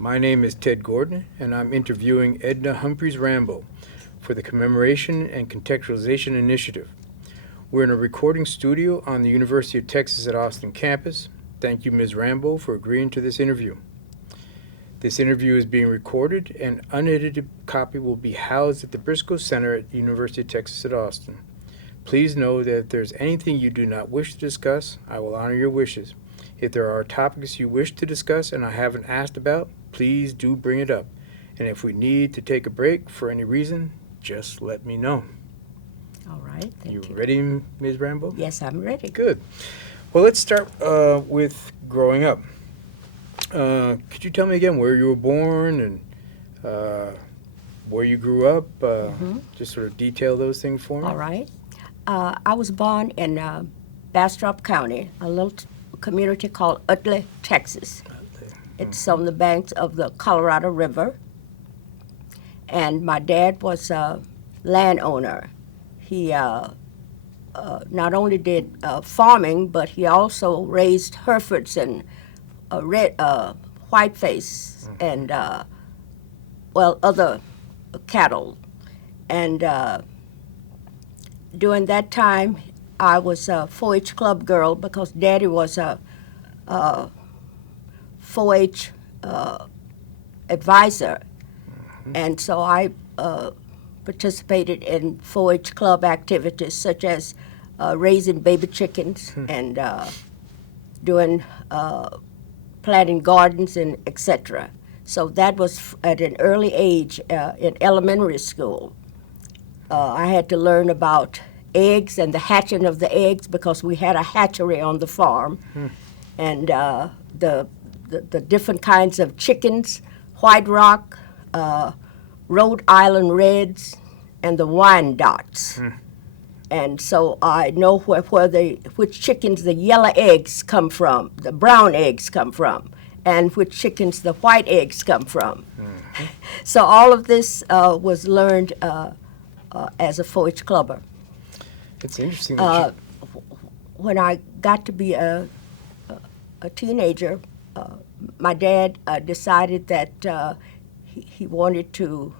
My name is Ted Gordon, and I'm interviewing Edna Humphreys Rhambo for the Commemoration and Contextualization Initiative. We're in a recording studio on the University of Texas at Austin campus. Thank you, Ms. Rhambo, for agreeing to this interview. This interview is being recorded, and unedited copy will be housed at the Briscoe Center at the University of Texas at Austin. Please know that if there's anything you do not wish to discuss, I will honor your wishes. If there are topics you wish to discuss and I haven't asked about, please do bring it up. And if we need to take a break for any reason, just let me know. All right, thank you. You ready, Ms. Rhambo? Yes, I'm ready. Good. Well, let's start with growing up. Could you tell me again where you were born and where you grew up? Just sort of detail those things for me. All right. I was born in Bastrop County, a little community called Utley, Texas. It's on the banks of the Colorado River. And my dad was a landowner. He not only did farming, but he also raised Herefords and whiteface and, other cattle. And during that time, I was a 4-H club girl because Daddy was a 4-H advisor. And so I participated in 4-H club activities such as raising baby chickens and doing planting gardens and etc. So that was at an early age in elementary school. I had to learn about eggs and the hatching of the eggs because we had a hatchery on the farm, and the different kinds of chickens, White Rock, Rhode Island Reds, and the Wyandottes. And so I know which chickens the yellow eggs come from, the brown eggs come from, and which chickens the white eggs come from. So all of this was learned as a 4-H clubber. It's interesting that When I got to be a teenager, my dad decided that he wanted to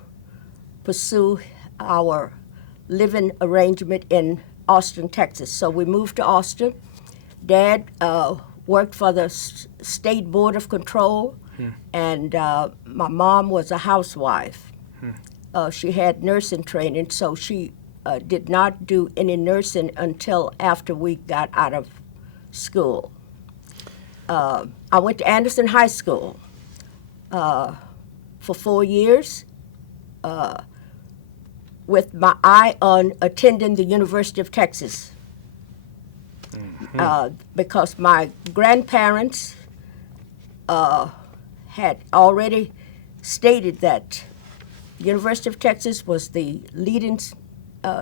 pursue our living arrangement in Austin, Texas. So we moved to Austin. Dad worked for the State Board of Control, and my mom was a housewife. She had nursing training, so she did not do any nursing until after we got out of school. I went to Anderson High School for 4 years with my eye on attending the University of Texas because my grandparents had already stated that the University of Texas was the leading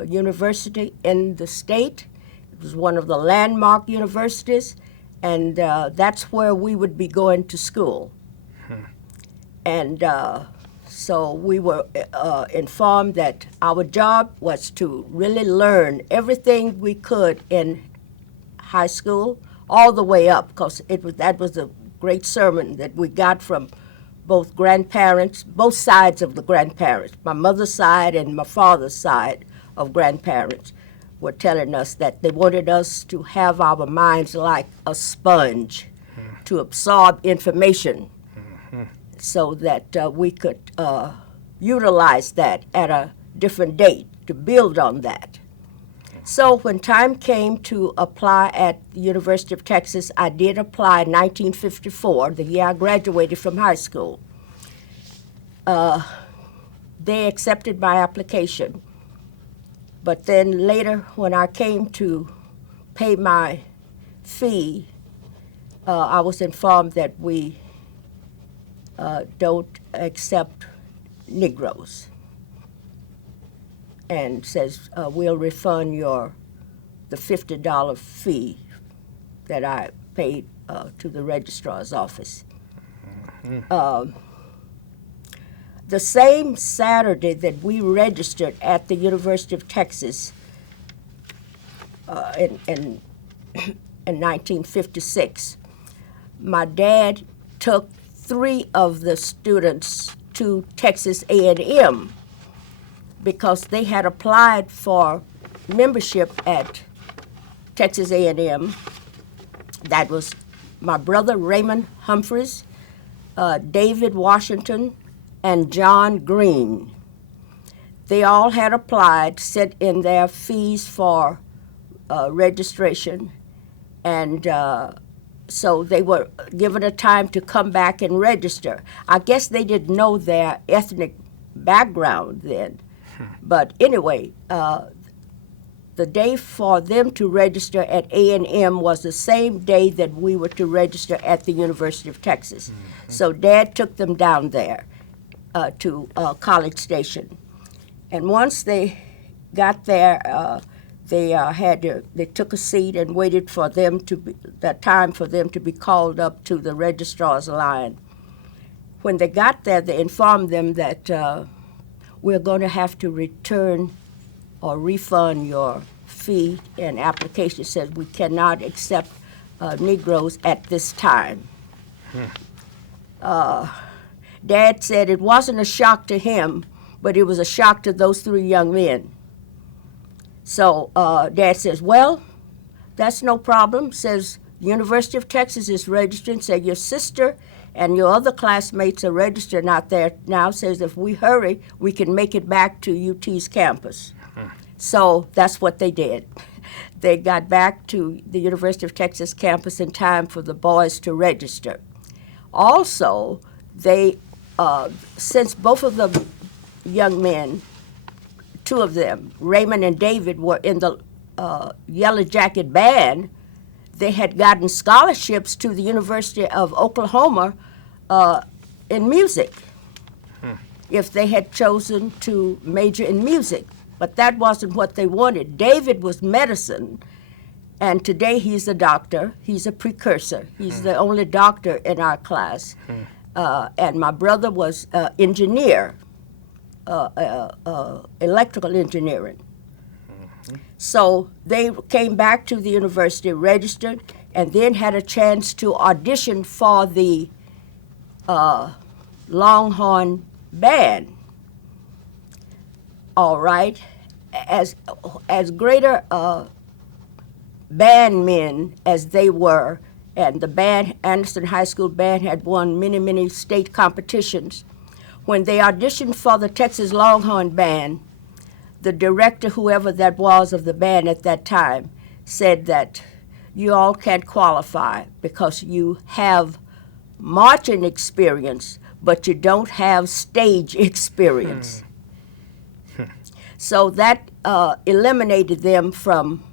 university in the state. It was one of the landmark universities, and that's where we would be going to school. And so we were informed that our job was to really learn everything we could in high school, all the way up, because that was a great sermon that we got from both grandparents, both sides of the grandparents, my mother's side and my father's side of grandparents were telling us that they wanted us to have our minds like a sponge to absorb information so that we could utilize that at a different date to build on that. So when time came to apply at the University of Texas, I did apply in 1954, the year I graduated from high school. They accepted my application. But then later, when I came to pay my fee, I was informed that we don't accept Negroes, and says we'll refund the $50 fee that I paid to the registrar's office. The same Saturday that we registered at the University of Texas in 1956, my dad took 3 of the students to Texas A&M because they had applied for membership at Texas A&M. That was my brother Raymond Humphreys, David Washington, and John Green. They all had applied, sent in their fees for registration, and so they were given a time to come back and register. I guess they didn't know their ethnic background then. But anyway, the day for them to register at A&M was the same day that we were to register at the University of Texas. Mm-hmm. So Dad took them down there to College Station. And once they got there, they took a seat and waited for them time for them to be called up to the registrar's line. When they got there, they informed them that we're going to have to return or refund your fee and application. It says we cannot accept Negroes at this time. Dad said it wasn't a shock to him, but it was a shock to those 3 young men. So Dad says, well, that's no problem. Says the University of Texas is registering. Said your sister and your other classmates are registered out there now. Says if we hurry, we can make it back to UT's campus. So that's what they did. They got back to the University of Texas campus in time for the boys to register. Also, they, since both of the young men, 2 of them, Raymond and David, were in the Yellow Jacket Band, they had gotten scholarships to the University of Oklahoma in music if they had chosen to major in music. But that wasn't what they wanted. David was medicine, and today he's a doctor. He's a precursor. He's the only doctor in our class. And my brother was engineer, electrical engineering. So they came back to the university, registered, and then had a chance to audition for the Longhorn Band. All right, as greater band men as they were, and the band, Anderson High School Band, had won many, many state competitions. When they auditioned for the Texas Longhorn Band, the director, whoever that was of the band at that time, said that you all can't qualify because you have marching experience, but you don't have stage experience. So that eliminated them from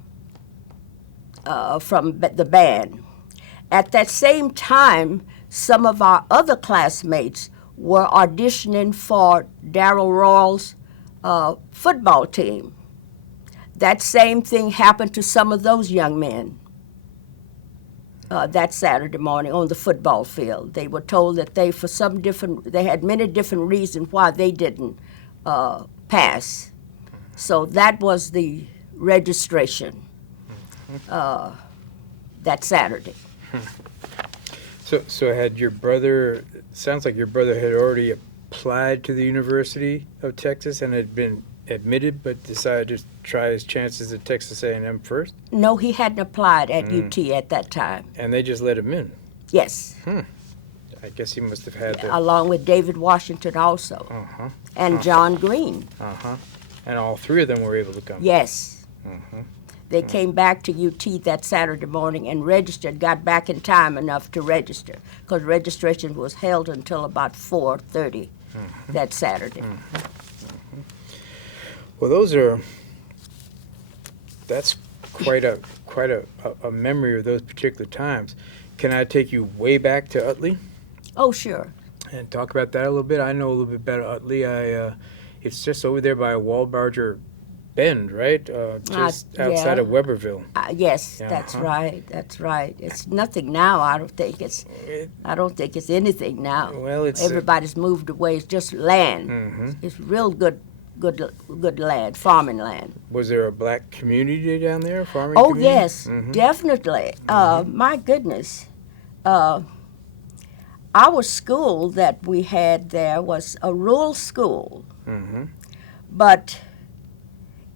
the band. At that same time, some of our other classmates were auditioning for Darrell Royal's football team. That same thing happened to some of those young men that Saturday morning on the football field. They were told that they had many different reasons why they didn't pass. So that was the registration that Saturday. So had your brother, sounds like your brother had already applied to the University of Texas and had been admitted, but decided to try his chances at Texas A&M first? No, he hadn't applied at UT at that time. And they just let him in? Yes. I guess he must have had to... Along with David Washington also. And John Green. And all 3 of them were able to come? Yes. They came back to UT that Saturday morning and registered, got back in time enough to register, because registration was held until about 4:30 that Saturday. Well, that's quite a memory of those particular times. Can I take you way back to Utley? Oh, sure. And talk about that a little bit? I know a little bit about Utley. It's just over there by Waldbarger Bend, right? Just outside of Weberville. Yes, that's right. That's right. It's nothing now. I don't think it's anything now. Well, everybody's moved away. It's just land. It's real good land, farming land. Was there a black community down there, farming? Oh, community? yes, definitely. My goodness. our school that we had there was a rural school, but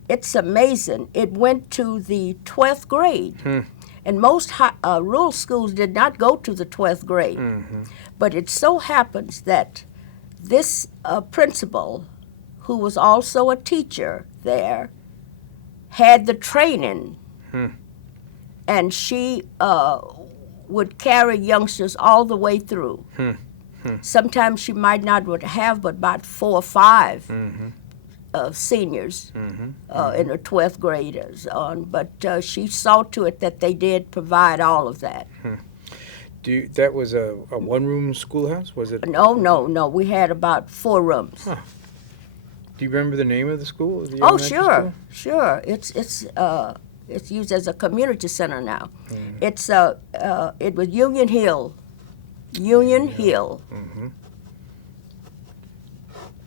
it's amazing. It went to the 12th grade. And most rural schools did not go to the 12th grade. But it so happens that this principal, who was also a teacher there, had the training. And she would carry youngsters all the way through. Sometimes she might not would have but about 4 or 5 seniors in her 12th graders on, but she saw to it that they did provide all of that. That was a one-room schoolhouse, was it? No. We had about 4 rooms. Huh. Do you remember the name of the school? The Oh, elementary sure. It's used as a community center now. It was Union Hill. Hill.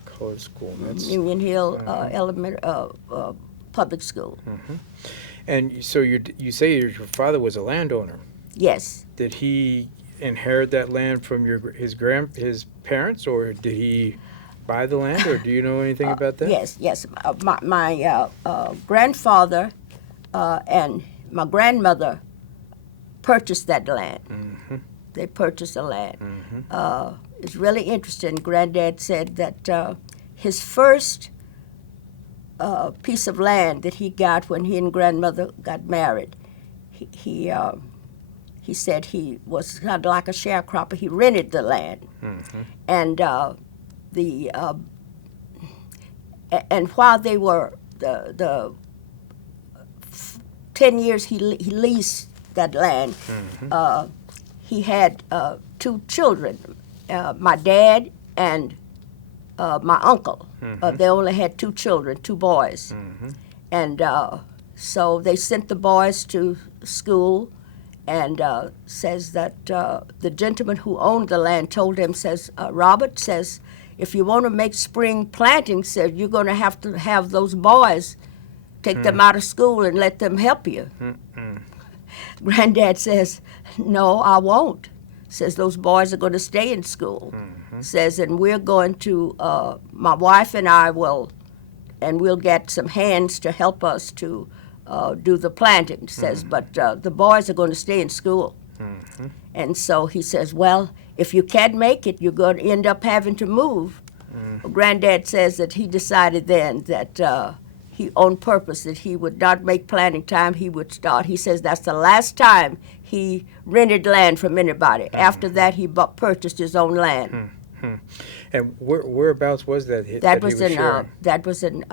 Colored school. That's, Union Hill Public School. And so you say your father was a landowner. Yes. Did he inherit that land from his parents, or did he buy the land, or do you know anything about that? Yes. My grandfather and my grandmother purchased that land. They purchased the land. It's really interesting. Granddad said that his first piece of land that he got when he and grandmother got married, he said he was kind of like a sharecropper. He rented the land, and and while they were the 10 years he leased that land, he had 2 children, my dad and my uncle. They only had 2 children, 2 boys. And so they sent the boys to school, and says that the gentleman who owned the land told him, says, Robert, says, if you want to make spring planting, said, you're going to have those boys take them out of school and let them help you. Granddad says, no, I won't. Says, those boys are going to stay in school. Says, and we're going to, my wife and I will, and we'll get some hands to help us to do the planting. Says, but the boys are going to stay in school. And so he says, well, if you can't make it, you're going to end up having to move. Granddad says that he decided then that he, on purpose, that he would not make planting time, he would start. He says that's the last time he rented land from anybody. After that, he purchased his own land. And whereabouts was that? That was in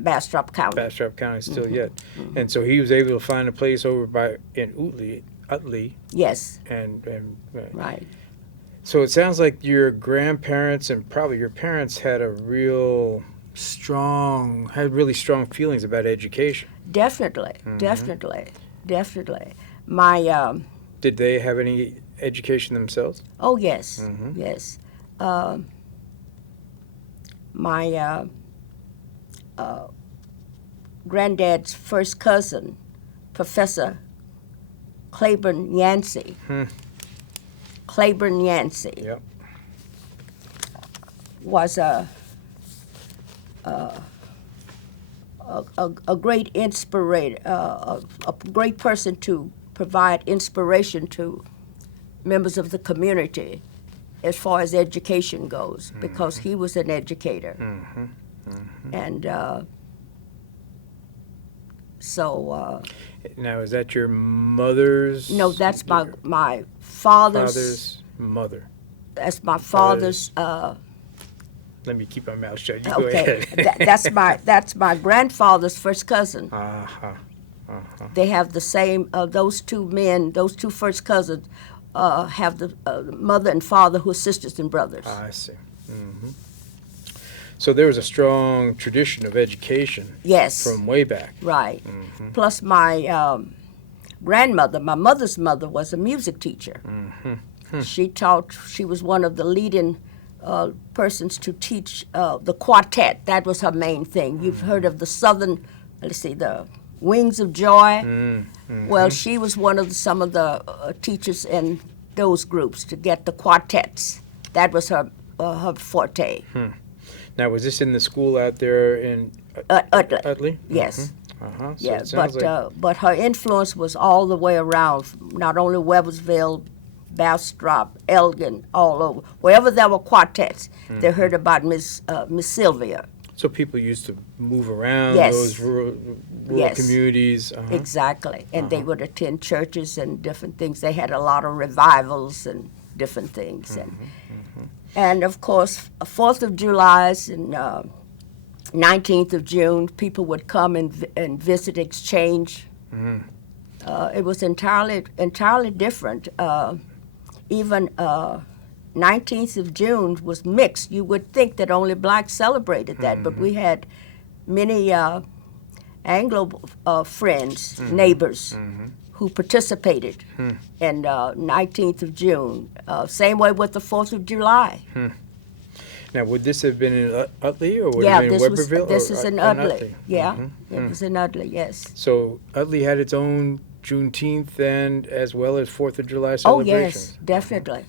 Bastrop County. Bastrop County, still yet. And so he was able to find a place over in Utley. Yes. And right. So it sounds like your grandparents and probably your parents had really strong feelings about education. Definitely. My did they have any education themselves? Oh yes, yes. My granddad's first cousin, Professor Claiborne Yancey. Claiborne Yancey. Yep. Was a great inspirator, a great person to provide inspiration to members of the community as far as education goes, because he was an educator. And so... now, is that your mother's? No, that's my father's mother. That's my father's... Let me keep my mouth shut. You okay, go ahead. that's my grandfather's first cousin. They have the same. Those 2 men, those 2 first cousins, have the mother and father who are sisters and brothers. I see. So there was a strong tradition of education. Yes. From way back. Right. Plus, my grandmother, my mother's mother, was a music teacher. She taught. She was one of the leading persons to teach the quartet. That was her main thing. You've heard of the Southern, the Wings of Joy. Well, she was one of some of the teachers in those groups, to get the quartets. That was her forte. Now, was this in the school out there in Utley. Utley? Yes. So Yeah, it sounds but her influence was all the way around, not only Webersville, Bastrop, Elgin, all over. Wherever there were quartets, they heard about Miss Sylvia. so people used to move around Yes. those rural Yes. communities. Exactly. And they would attend churches and different things. They had a lot of revivals and different things. And of course, 4th of July and 19th of June, people would come and visit, exchange. It was entirely different. Even 19th of June was mixed. You would think that only blacks celebrated that, but we had many Anglo friends, neighbors, who participated in 19th of June. Same way with the 4th of July. Now, would this have been in Utley or would Yeah, it have been in Weberville? this or is in in Utley. Yeah, it was in Utley, yes. So Utley had its own Juneteenth and as well as 4th of July Oh, celebration. yes, definitely.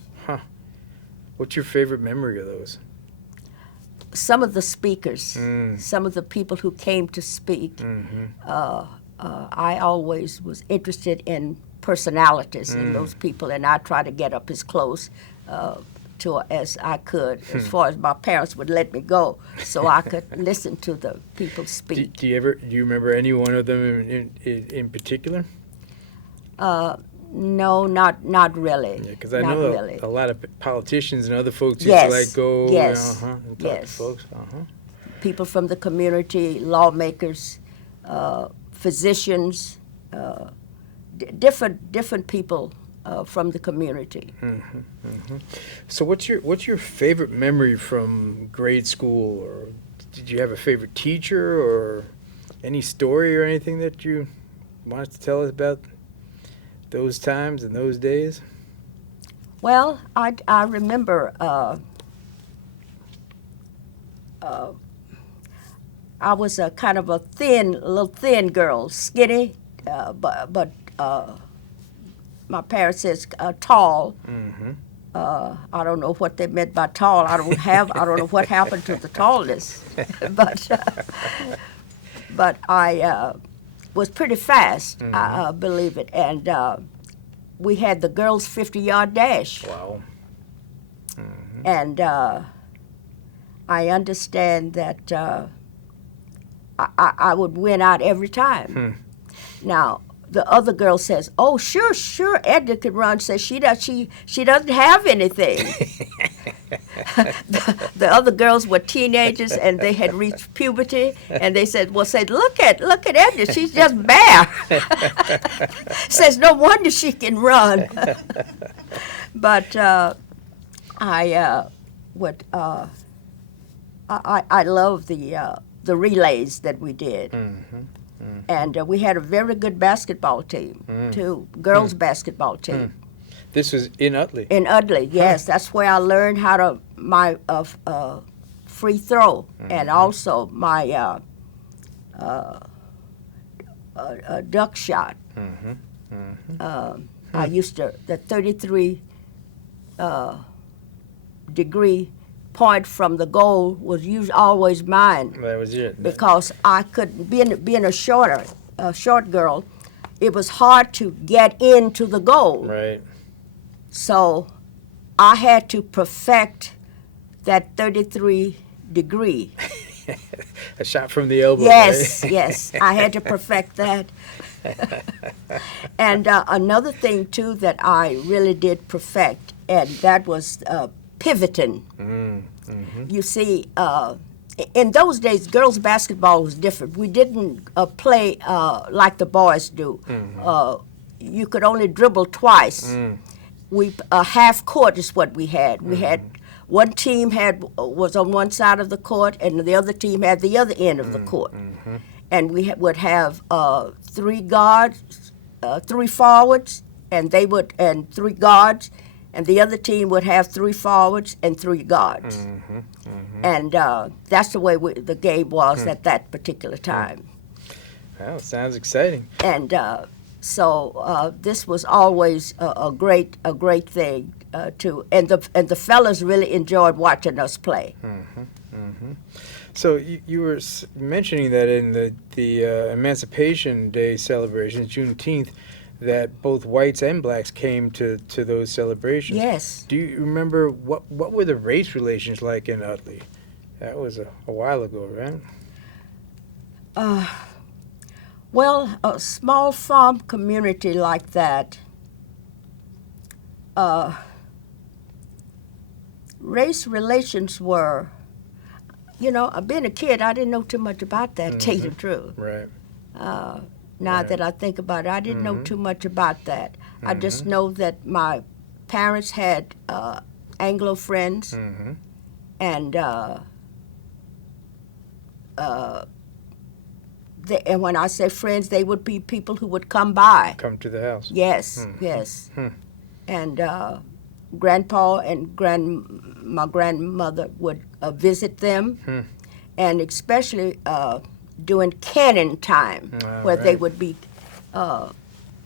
What's your favorite memory of those? Some of the speakers, some of the people who came to speak, I always was interested in personalities in those people, and I try to get up as close to as I could, as far as my parents would let me go, so I could listen to the people speak. Do you remember any one of them in particular? No, not really. Because I not know really. a lot of politicians and other folks used Yes, to like go yes, and talk to yes. folks. People from the community, lawmakers, physicians, different people from the community. So what's your favorite memory from grade school, or did you have a favorite teacher, or any story or anything that you wanted to tell us about those times and those days? Well, I remember I was a kind of a little thin girl, skinny, but my parents says tall. I don't know what they meant by tall. I don't know what happened to the tallness, but I was pretty fast, I believe it, and we had the girls' 50-yard dash. Wow. And I understand that I would win out every time. Now, the other girl says, "Oh, sure, Edna can run." Says she doesn't have anything. the other girls were teenagers and they had reached puberty, and they said, look at Edna, she's just bare. Says no wonder she can run. But I love the relays that we did. And we had a very good basketball team, too, girls' basketball team. This was in Utley? In Utley, yes. That's where I learned how to, my free throw, and also my duck shot. I used to, the 33 degree point from the goal was always mine. That was it. Because I couldn't, being a short girl, it was hard to get into the goal. Right. So I had to perfect that 33 degree. A shot from the elbow. Yes, right? yes. I had to perfect that. And another thing, too, that I really did perfect, and that was pivoting. You see, in those days, girls' basketball was different. We didn't play like the boys do. You could only dribble twice. We half court is what we had. We had one team was on one side of the court, and the other team had the other end of the court. And we would have 3 guards, 3 forwards, and three guards, and the other team would have 3 forwards and 3 guards. And that's the way the game was at that particular time. Well, sounds exciting. And So this was always a great thing too, and the fellas really enjoyed watching us play. So you were mentioning that in the Emancipation Day celebrations, Juneteenth, that both whites and blacks came to those celebrations. Yes. Do you remember what were the race relations like in Utley? That was a while ago, right? Well, a small farm community like that, race relations were, being a kid, I didn't know too much about that, to tell you the truth. Right. Now that I think about it, I didn't know too much about that. I just know that my parents had Anglo friends, and and when I say friends, they would be people who would come by. Come to the house. Yes, yes. And Grandpa and my grandmother would visit them, and especially during canning time, where they right. would be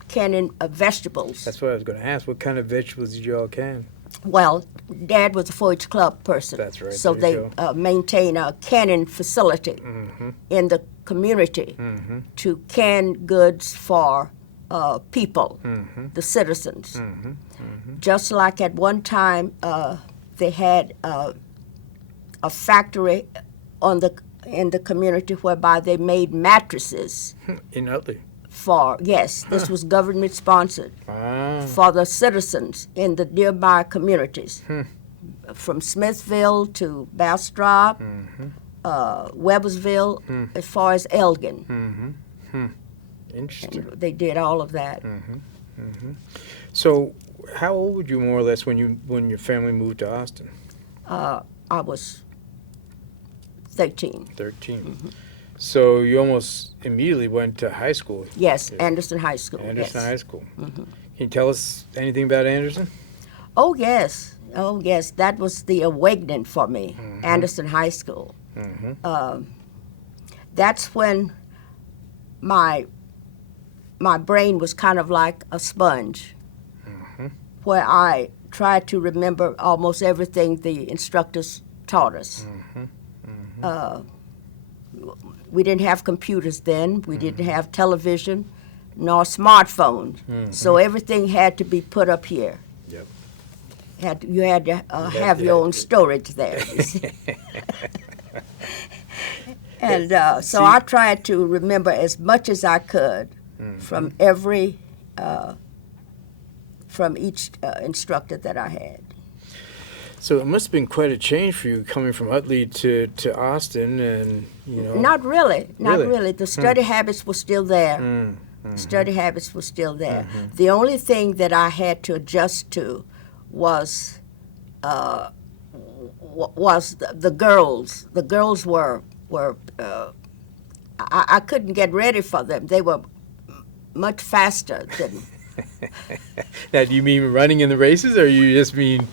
canning vegetables. That's what I was going to ask. What kind of vegetables did you all can? Well, Dad was a 4-H club person. That's right. So there they maintain a canning facility in the community to can goods for people, the citizens. Just like at one time, they had a factory in the community whereby they made mattresses. In Utley. Yes, this was government sponsored for the citizens in the nearby communities, from Smithville to Bastrop, Webersville, as far as Elgin. Interesting. And they did all of that. So, how old were you more or less when your family moved to Austin? I was 13. 13. So you almost immediately went to high school. Yes, Anderson High School. Anderson yes. High School. Can you tell us anything about Anderson? Oh yes, that was the awakening for me. Anderson High School. That's when my brain was kind of like a sponge, where I tried to remember almost everything the instructors taught us. We didn't have computers then. We didn't have television, nor smartphones. So everything had to be put up here. Yep. You had to have your own storage there. You see. And so I tried to remember as much as I could from from each instructor that I had. So it must have been quite a change for you coming from Utley to Austin, and Not really. Really? The study habits were still there. Study habits were still there. The only thing that I had to adjust to was the girls. The girls were I couldn't get ready for them. They were much faster than. Now, do you mean running in the races, or you just mean?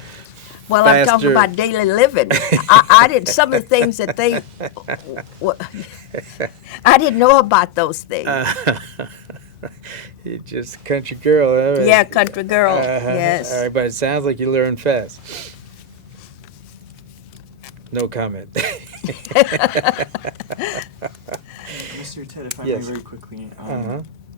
Well, faster? I'm talking about daily living. I did some of the things that they. I didn't know about those things. You're just a country girl, huh? Yeah, country girl. Yes. All right, but it sounds like you learn fast. No comment. Mr. Ted, if I Yes. may very quickly,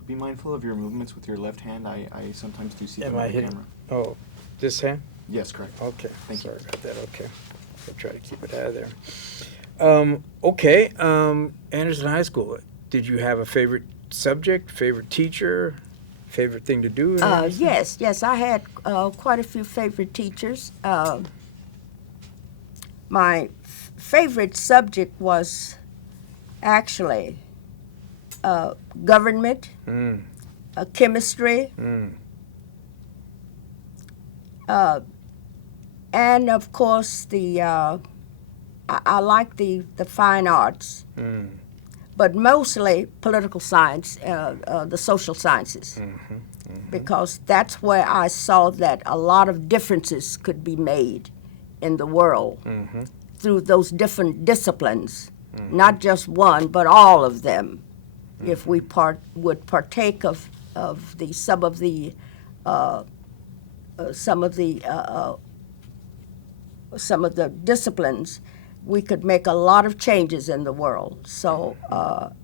be mindful of your movements with your left hand. I sometimes do see them Am on I the hitting? camera. Oh, this hand? Yes, correct. Okay. Thank you. Sorry about that. Okay. I'll try to keep it out of there. Okay. Anderson High School. Did you have a favorite subject, favorite teacher, favorite thing to do? Yes. I had quite a few favorite teachers. My favorite subject was actually government, chemistry, and of course I like the fine arts, but mostly political science, the social sciences, because that's where I saw that a lot of differences could be made in the world through those different disciplines, not just one, but all of them. If we would partake of some of the disciplines, we could make a lot of changes in the world. So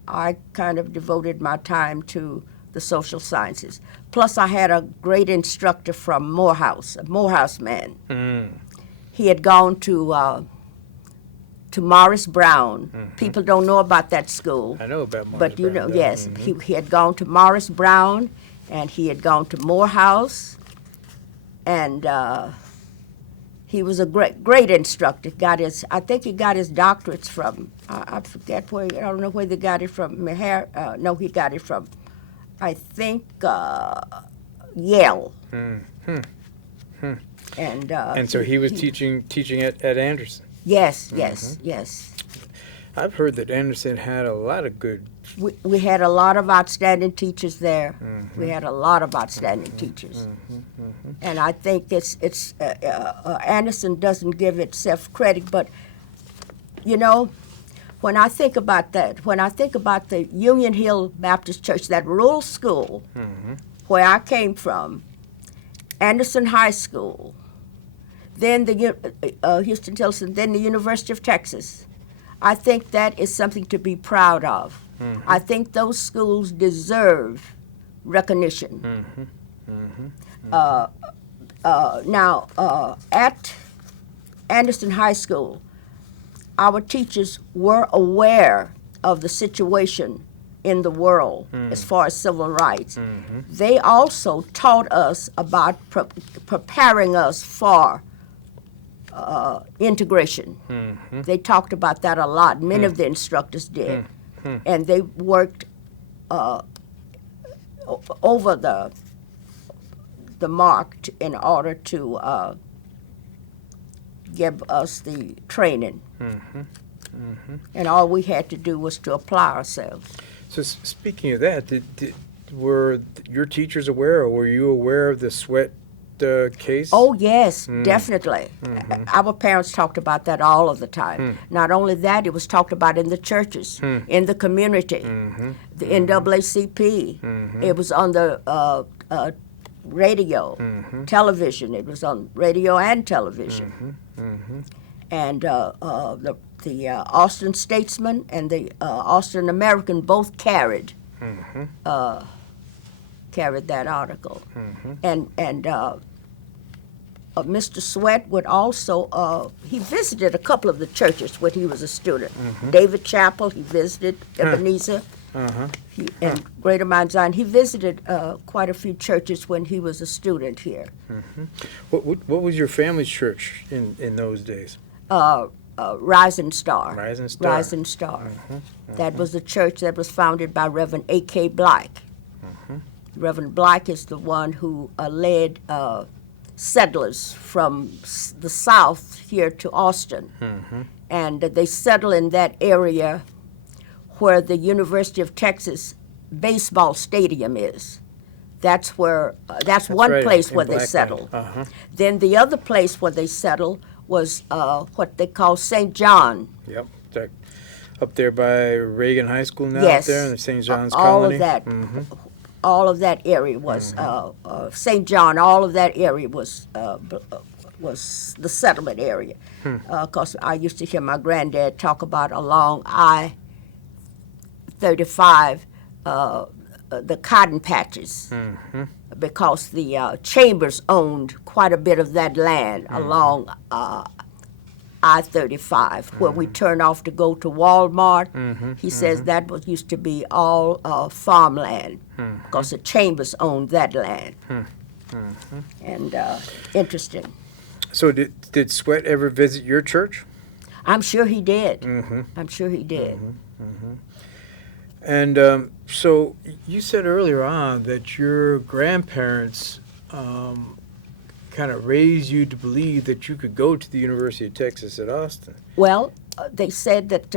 I kind of devoted my time to the social sciences. Plus, I had a great instructor from Morehouse, a Morehouse man. He had gone to Morris Brown. People don't know about that school. I know about Morris But you Brown, know, yeah. yes, he had gone to Morris Brown, and he had gone to Morehouse, and he was a great instructor. I think he got his doctorates from, I forget where, I don't know where they got it from. No, he got it from, I think, Yale. And so he was teaching at Anderson. Yes, yes, yes. I've heard that Anderson had a lot of good. We had a lot of outstanding teachers there. We had a lot of outstanding teachers. And I think it's Anderson doesn't give itself credit, but, you know, when I think about that, when I think about the Union Hill Baptist Church, that rural school where I came from, Anderson High School, then the Houston Tilson, then the University of Texas, I think that is something to be proud of. I think those schools deserve recognition. Now, at Anderson High School, our teachers were aware of the situation in the world as far as civil rights. They also taught us about preparing us for integration. They talked about that a lot. Many of the instructors did. And they worked over the mark in order to give us the training. And all we had to do was to apply ourselves. So speaking of that, were your teachers aware, or were you aware of the Sweat case? Oh, yes, definitely. Our parents talked about that all of the time. Not only that, it was talked about in the churches, in the community, the NAACP. It was on the radio, television. It was on radio and television. And the Austin Statesman and the Austin American both carried that article. And Mr. Sweat would also, he visited a couple of the churches when he was a student. David Chapel, he visited, Ebenezer, and Greater Mount Zion. He visited quite a few churches when he was a student here. What was your family's church in those days? Rising Star. Rising Star. Rising Star. That was a church that was founded by Reverend A.K. Black. Reverend Black is the one who led settlers from the south here to Austin. And they settled in that area where the University of Texas baseball stadium is. That's one right, place in where they Blackland. settled. Then the other place where they settled was what they call St. John. Yep. Up there by Reagan High School now, Yes. up there in the St. John's all Colony? of that. All of that area was St. John. All of that area was the settlement area. Because I used to hear my granddad talk about along I-35, the cotton patches, because the Chambers owned quite a bit of that land along I-35, where we turn off to go to Walmart. He says that used to be all farmland, because the Chambers owned that land. And interesting. So did Sweat ever visit your church? I'm sure he did. I'm sure he did. And so you said earlier on that your grandparents kind of raised you to believe that you could go to the University of Texas at Austin. Well, they said that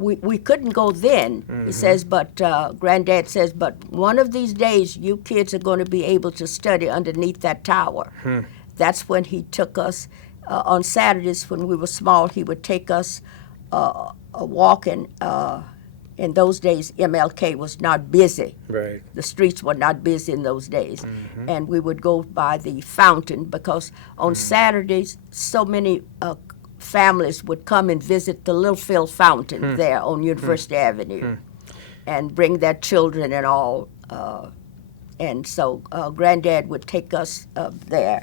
we couldn't go then. He says, but Granddad says, but one of these days you kids are going to be able to study underneath that tower. That's when he took us on Saturdays when we were small. He would take us walking In those days, MLK was not busy. Right. The streets were not busy in those days. And we would go by the fountain because on Saturdays, so many families would come and visit the Littlefield Fountain there on University Avenue and bring their children and all. And so Granddad would take us there.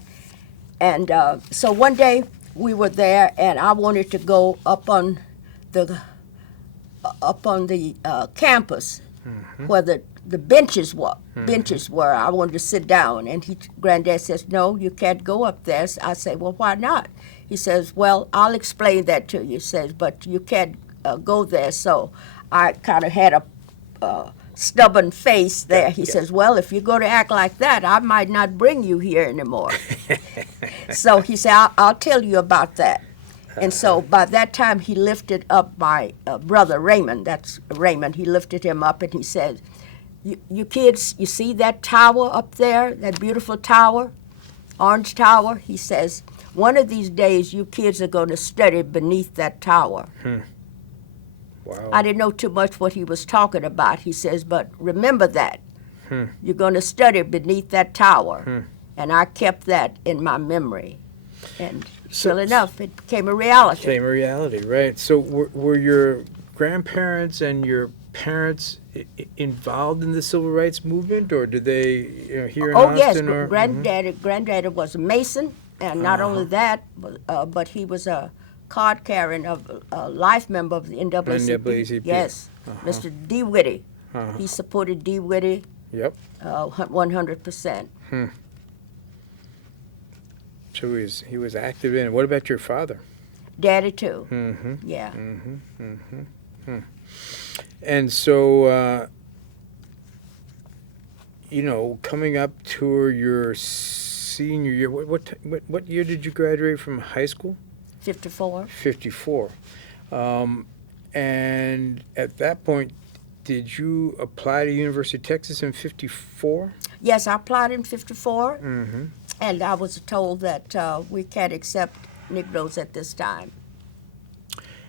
And so one day we were there, and I wanted to go up on the campus where the benches were. I wanted to sit down, and Granddad says, "No, you can't go up there." So I say, "Well, why not?" He says, "Well, I'll explain that to you." He says, "But you can't go there." So I kind of had a stubborn face there. He says, "Well, if you're going to act like that, I might not bring you here anymore." So he said, I'll tell you about that. And so by that time, he lifted up my brother Raymond. That's Raymond. He lifted him up, and he said, you kids, you see that tower up there, that beautiful tower, orange tower?" He says, "One of these days, you kids are going to study beneath that tower." Wow. I didn't know too much what he was talking about. He says, "But remember that. You're going to study beneath that tower." And I kept that in my memory. And sure enough, it became a reality. Became a reality, right. So were your grandparents and your parents involved in the civil rights movement, or did they here in Austin? Yes, or? Granddaddy was a Mason, and not only that, but he was a card carrying of a life member of the NAACP. NAACP. Yes, Mr. D. Whitty. He supported D. Whitty. Yep. 100%. So he was active in it. What about your father? Daddy too. Yeah. And so, coming up to your senior year, what year did you graduate from high school? 54. 54. And at that point, did you apply to University of Texas in 54? Yes, I applied in 54, and I was told that we can't accept Negroes at this time.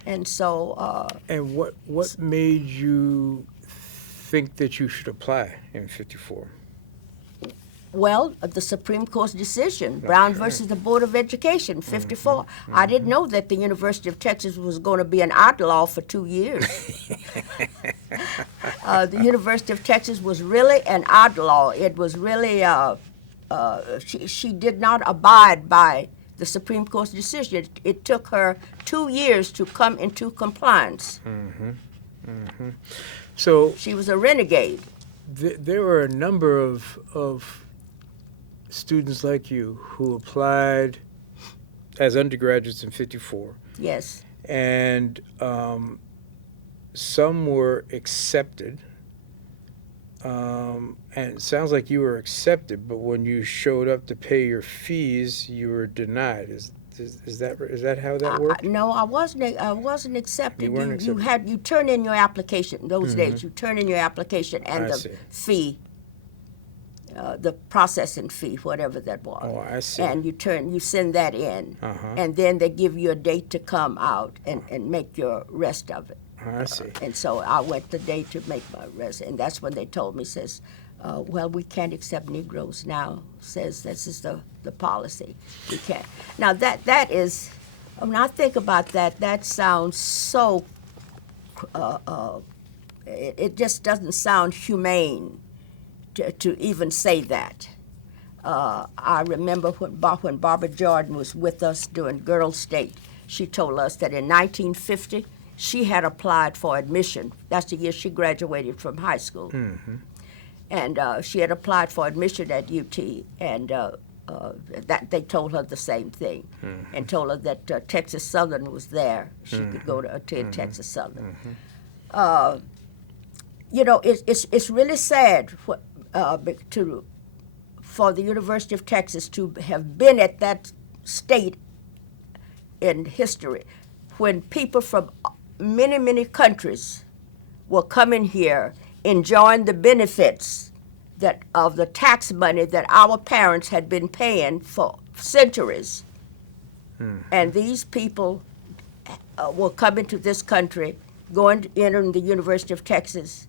And so... and what made you think that you should apply in 54? Well, the Supreme Court's decision, Brown versus the Board of Education, 54. I didn't know that the University of Texas was going to be an outlaw for 2 years. The University of Texas was really an outlaw. It was really, she did not abide by the Supreme Court's decision. It took her 2 years to come into compliance. So she was a renegade. There were a number of students like you who applied as undergraduates in 54. Yes. And some were accepted. And it sounds like you were accepted, but when you showed up to pay your fees, you were denied. Is that how that worked? No, I wasn't accepted. You weren't accepted. You turn in your application. In those days, you turn in your application and the fee, the processing fee, whatever that was. Oh, I see. And you send that in, and then they give you a date to come out and make your rest of it. I see. And so I went the day to make my rest, and that's when they told me, says, well, we can't accept Negroes now. Says this is the policy. We can't. Now that is, when I think about that, that sounds so. It just doesn't sound humane to even say that. I remember when Barbara Jordan was with us during Girls State, she told us that in 1950 she had applied for admission. That's the year she graduated from high school. And she had applied for admission at UT, and that they told her the same thing, and told her that Texas Southern was there. She could go to attend Texas Southern. It's really sad for the University of Texas to have been at that state in history when people from many, many countries were coming here enjoying the benefits of the tax money that our parents had been paying for centuries. And these people were coming to this country entering the University of Texas,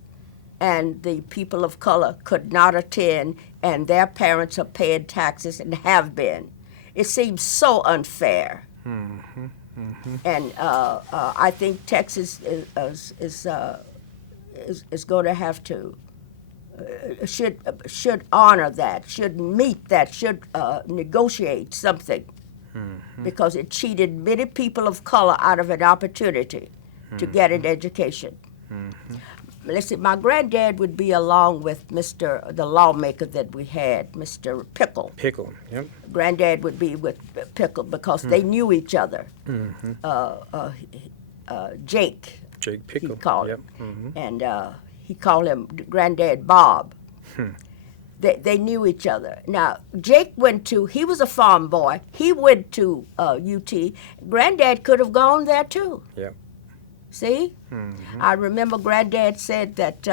and the people of color could not attend, and their parents are paying taxes and have been. It seems so unfair. And I think Texas is going to have to should honor that, should meet that, should negotiate something, because it cheated many people of color out of an opportunity to get an education. Let's see, my granddad would be along with the lawmaker that we had, Mr. Pickle. Pickle, yep. Granddad would be with Pickle because they knew each other. Jake. Jake Pickle. He called yep. him. And he called him Granddad Bob. They knew each other. Now, Jake he was a farm boy. He went to UT. Granddad could have gone there too. Yep. See? I remember Granddad said that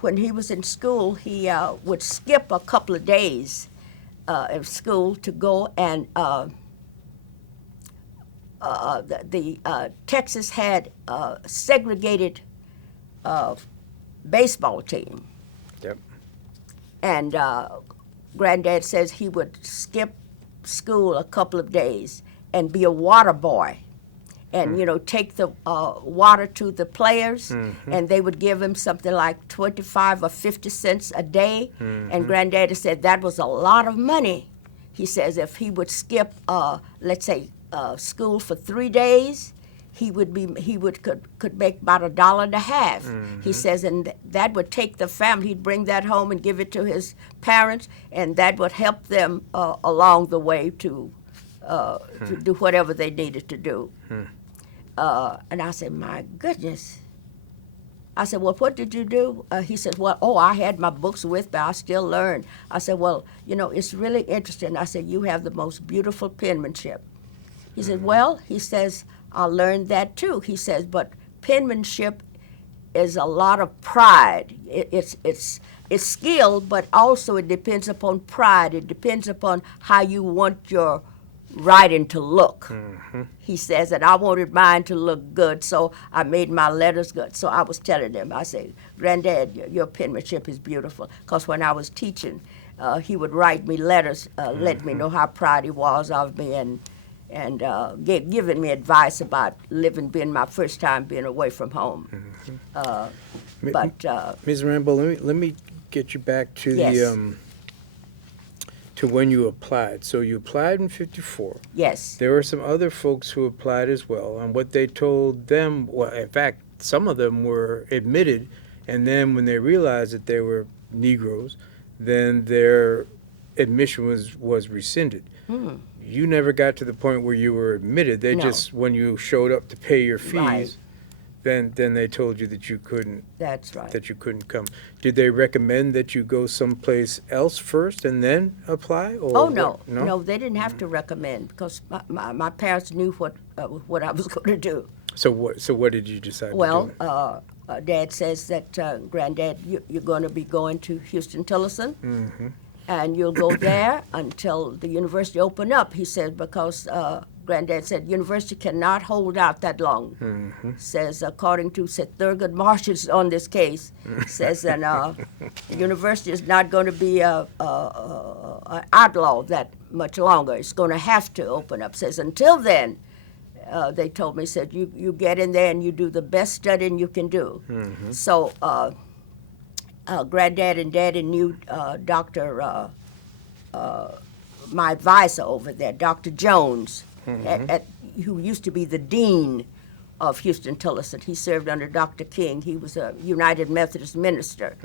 when he was in school, he would skip a couple of days of school to go and Texas had a segregated baseball team. Yep. And Granddad says he would skip school a couple of days and be a water boy. And, take the water to the players, and they would give him something like 25 or 50 cents a day. And Granddaddy said that was a lot of money. He says if he would skip, let's say, school for 3 days, he could make about $1.50. He says, and that would take the family. He'd bring that home and give it to his parents, and that would help them along the way to do whatever they needed to do. And I said, my goodness. I said, well, what did you do? He said, well, I had my books with me. I still learn. I said, well, it's really interesting. I said, you have the most beautiful penmanship. He said, well, he says, I learned that too. He says, but penmanship is a lot of pride. It's skill, but also it depends upon pride. It depends upon how you want your writing to look. He says, and I wanted mine to look good, so I made my letters good. So I was telling him, I said, Granddad, your penmanship is beautiful. Because when I was teaching, he would write me letters, let me know how proud he was of me, and giving me advice about being my first time being away from home. Ms. Rhambo, let me get you back to Yes. To when you applied. So you applied in '54. Yes. There were some other folks who applied as well, and what they told them, well, in fact, some of them were admitted, and then when they realized that they were Negroes, then their admission was rescinded. You never got to the point where you were admitted. They No. just, when you showed up to pay your fees, Right. then they told you that you couldn't. That's right. That you couldn't come. Did they recommend that you go someplace else first and then apply? Or Oh, no. what? No, they didn't have to recommend because my parents knew what I was going to do. So what did you decide Well, to do? Dad says that, Granddad, you're going to be going to Houston-Tillerson, and you'll go there until the university open up, he said, because Granddad said university cannot hold out that long. Says, according to Thurgood Marshall's on this case, says, and the university is not going to be an outlaw that much longer. It's going to have to open up. Says, until then, they told me, said, you get in there and you do the best studying you can do. So Granddad and Daddy knew my advisor over there, Dr. Jones, who used to be the dean of Houston-Tillerson. He served under Dr. King. He was a United Methodist minister,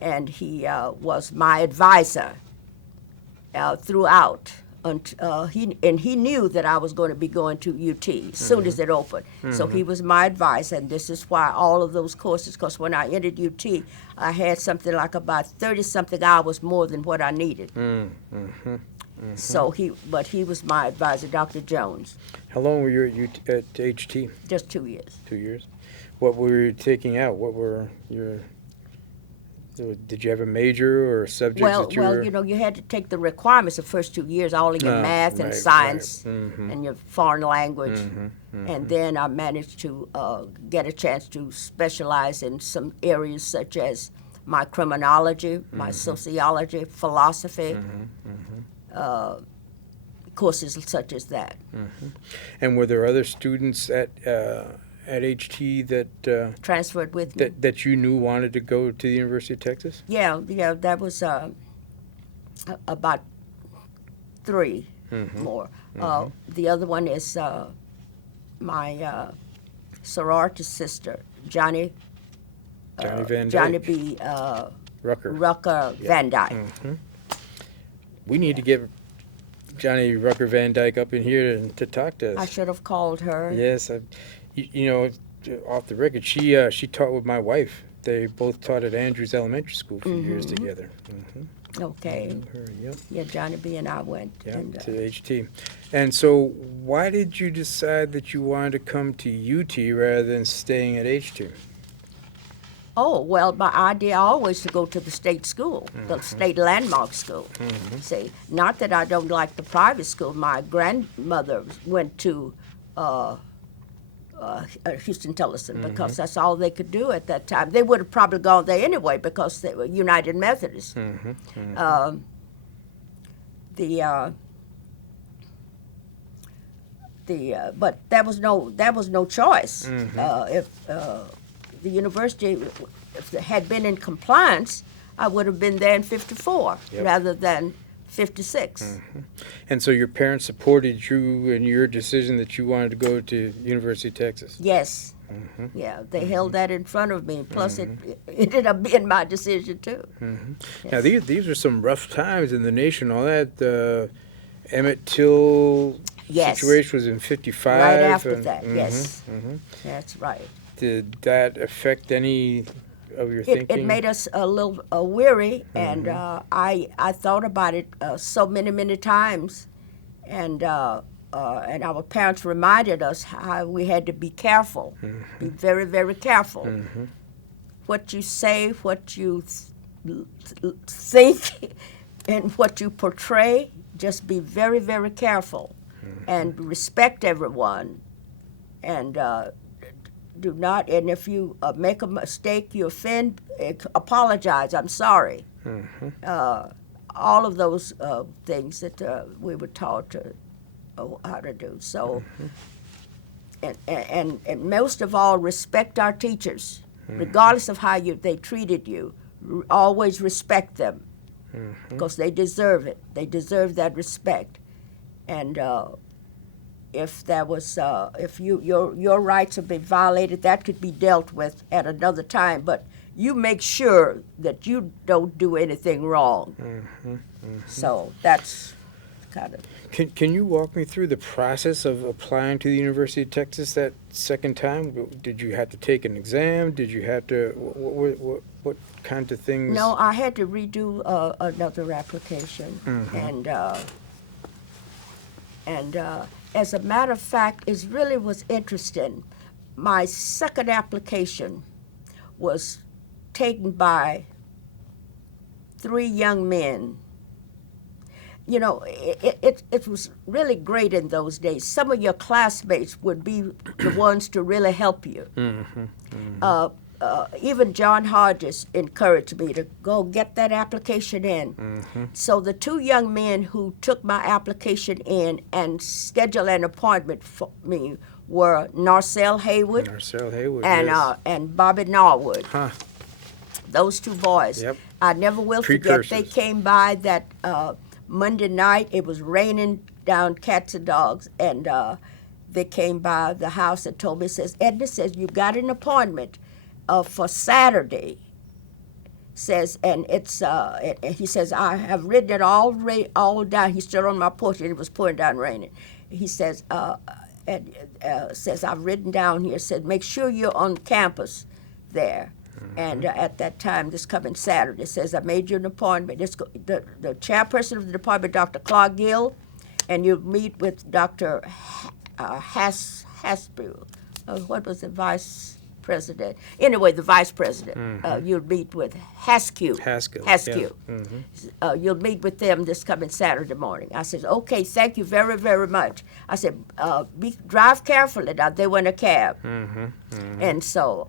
and he was my advisor throughout. He knew that I was going to be going to UT as soon as it opened. So he was my advisor, and this is why all of those courses, because when I entered UT, I had something like about 30-something hours more than what I needed. So he was my advisor, Dr. Jones. How long were you at HT? Just 2 years. 2 years. What were you taking out? What were your So did you have a major or subjects Well, that you were? well, you know, you had to take the requirements the first 2 years, all of your Ah, math and right, science right. Mhm. and your foreign language. Mhm, And then I managed to get a chance to specialize in some areas such as my criminology, my sociology, philosophy, courses such as that. And were there other students at HT Transferred with me. that you knew wanted to go to the University of Texas? Yeah, that was about 3 more. The other one is my sorority sister, Johnny Van Johnny Dyke. B. Rucker. Van Dyke. We need to get Johnny Rucker Van Dyke up in here to talk to us. I should have called her. Yes, you know, off the record, she taught with my wife. They both taught at Andrews Elementary School for years together. Okay. Her, yep, Yeah, Johnny B. and I went. yep, And, to HT. And so, why did you decide that you wanted to come to UT rather than staying at HT? oh, well, my idea always to go to the state school, the state landmark school. See, not that I don't like the private school. My grandmother went to Houston Tillotson because that's all they could do at that time. They would have probably gone there anyway because they were United Methodists. But that was no choice. If the university if it had been in compliance, I would have been there in '54 rather than '56. And so your parents supported you in your decision that you wanted to go to University of Texas? Yes. Yeah, they held that in front of me. Plus, it ended up being my decision too. Now, these are some rough times in the nation. All that Emmett Till Yes. situation was in '55. Right after and- that, yes. That's right. Did that affect any of your It thinking? made us a little weary, and I thought about it so many times, and our parents reminded us how we had to be careful, be very careful. What you say, what you think, and what you portray, just be very careful, and respect everyone, and do not, and if you make a mistake, you offend, apologize, I'm sorry. All of those things that we were taught how to do. So, and most of all, respect our teachers, regardless of how they treated you. Always respect them, because they deserve it. They deserve that respect. And if there was, if your rights have been violated, that could be dealt with at another time. But you make sure that you don't do anything wrong. So that's kind of. Can you walk me through the process of applying to the University of Texas that second time? Did you have to take an exam? Did you have to, what kinds of things? No, I had to redo another application, and as a matter of fact, it really was interesting. My second application was taken by 3 young men. You know, it was really great in those days. Some of your classmates would be the ones to really help you. Even John Hodges encouraged me to go get that application in. So the 2 young men who took my application in and scheduled an appointment for me were Narcelle Haywood, and yes. and Bobby Norwood. Huh. Those 2 boys. Yep. I never will forget. They Precursors. came by that Monday night. It was raining down cats and dogs, and they came by the house and told me, says, Edna says, you got an appointment for Saturday. Says, and it's, and he says, I have written it all down. He stood on my porch and it was pouring down raining. He says, says, I've written down here, said, make sure you're on campus there. And at that time, this coming Saturday, says, I made you an appointment. The chairperson of the department, Dr. Clark Gill, and you meet with Dr. Haspel. What was the vice president. Anyway, the vice president. You'll meet with Haskell. Haskell. Haskell. Yeah. Mm-hmm. You'll meet with them this coming Saturday morning. I said, okay, thank you very, very much. I said, drive carefully. Now, they were in a cab. Mm-hmm. Mm-hmm. And so,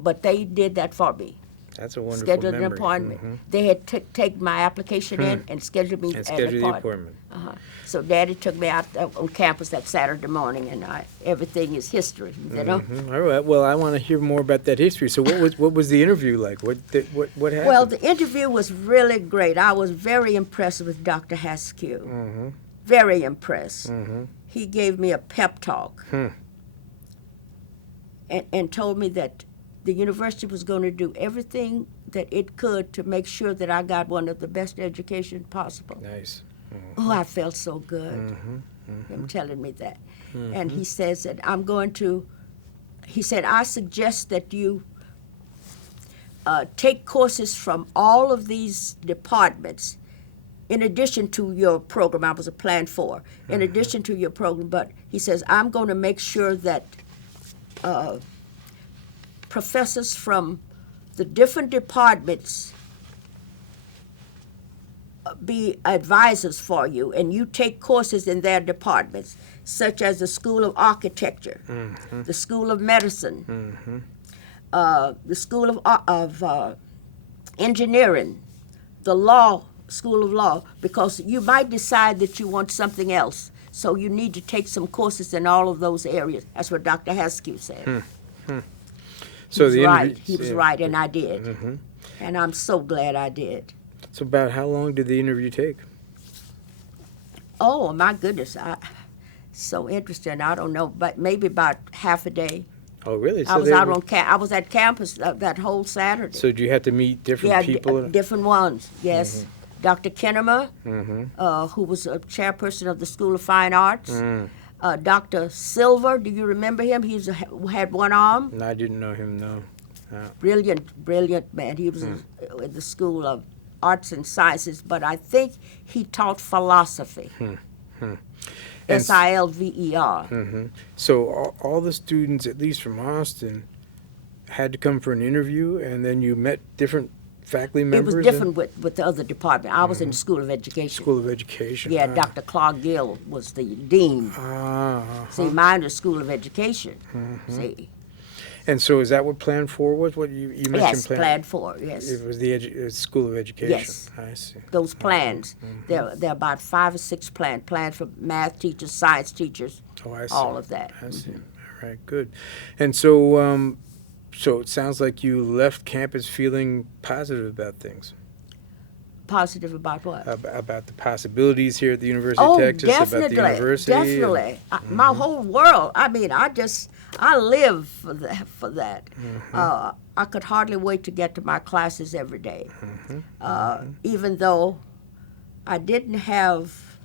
but they did that for me. That's a wonderful Scheduled memory. an appointment. Mm-hmm. They had taken my application in and scheduled me And an schedule the appointment. appointment. So Daddy took me out on campus that Saturday morning, and everything is history, you know. Mm-hmm. All right. Well, I want to hear more about that history. So, what was the interview like? What happened? Well, the interview was really great. I was very impressed with Dr. Haskell. Mm-hmm. Very impressed. Mm-hmm. He gave me a pep talk and told me that the university was going to do everything that it could to make sure that I got one of the best education possible. Nice. Oh, I felt so good. Him telling me that. And he says that he said, I suggest that you take courses from all of these departments in addition to your program. I was a Plan 4, in addition to your program. But he says, I'm going to make sure that professors from the different departments be advisors for you, and you take courses in their departments, such as the School of Architecture, the School of Medicine, the School of Engineering, the School of Law, because you might decide that you want something else. So you need to take some courses in all of those areas. That's what Dr. Haskell said. So He was right. He was right, and I did. And I'm so glad I did. So, about how long did the interview take? Oh, my goodness. So interesting. I don't know, but maybe about half a day. Oh, really? I was out on I was at campus that whole Saturday. So, did you have to meet different people? Different ones, yes. Dr. Kinnemer, who was a chairperson of the School of Fine Arts. Dr. Silver, do you remember him? He had one arm. No, I didn't know him, no. Brilliant man. He was in the School of Arts and Sciences, but I think he taught philosophy. Silver. So all the students, at least from Austin, had to come for an interview, and then you met different faculty members? It was different with the other department. I was in the School of Education. School of Education. Yeah, Dr. Clark Gill was the dean. See, mine was School of Education. See. And so is that what Plan 4 was? What you mentioned? Yes, Plan 4, yes. It was the School of Education. Yes. I see. Those plans. There are about 5 or 6 plans for math teachers, science teachers, Oh, I see. all of that. I see. All right, good. And so, so it sounds like you left campus feeling positive about things. Positive about what? About the possibilities here at the University of Texas, definitely, about the university. definitely. My whole world. I mean, I live for that. I could hardly wait to get to my classes every day. Even though I didn't have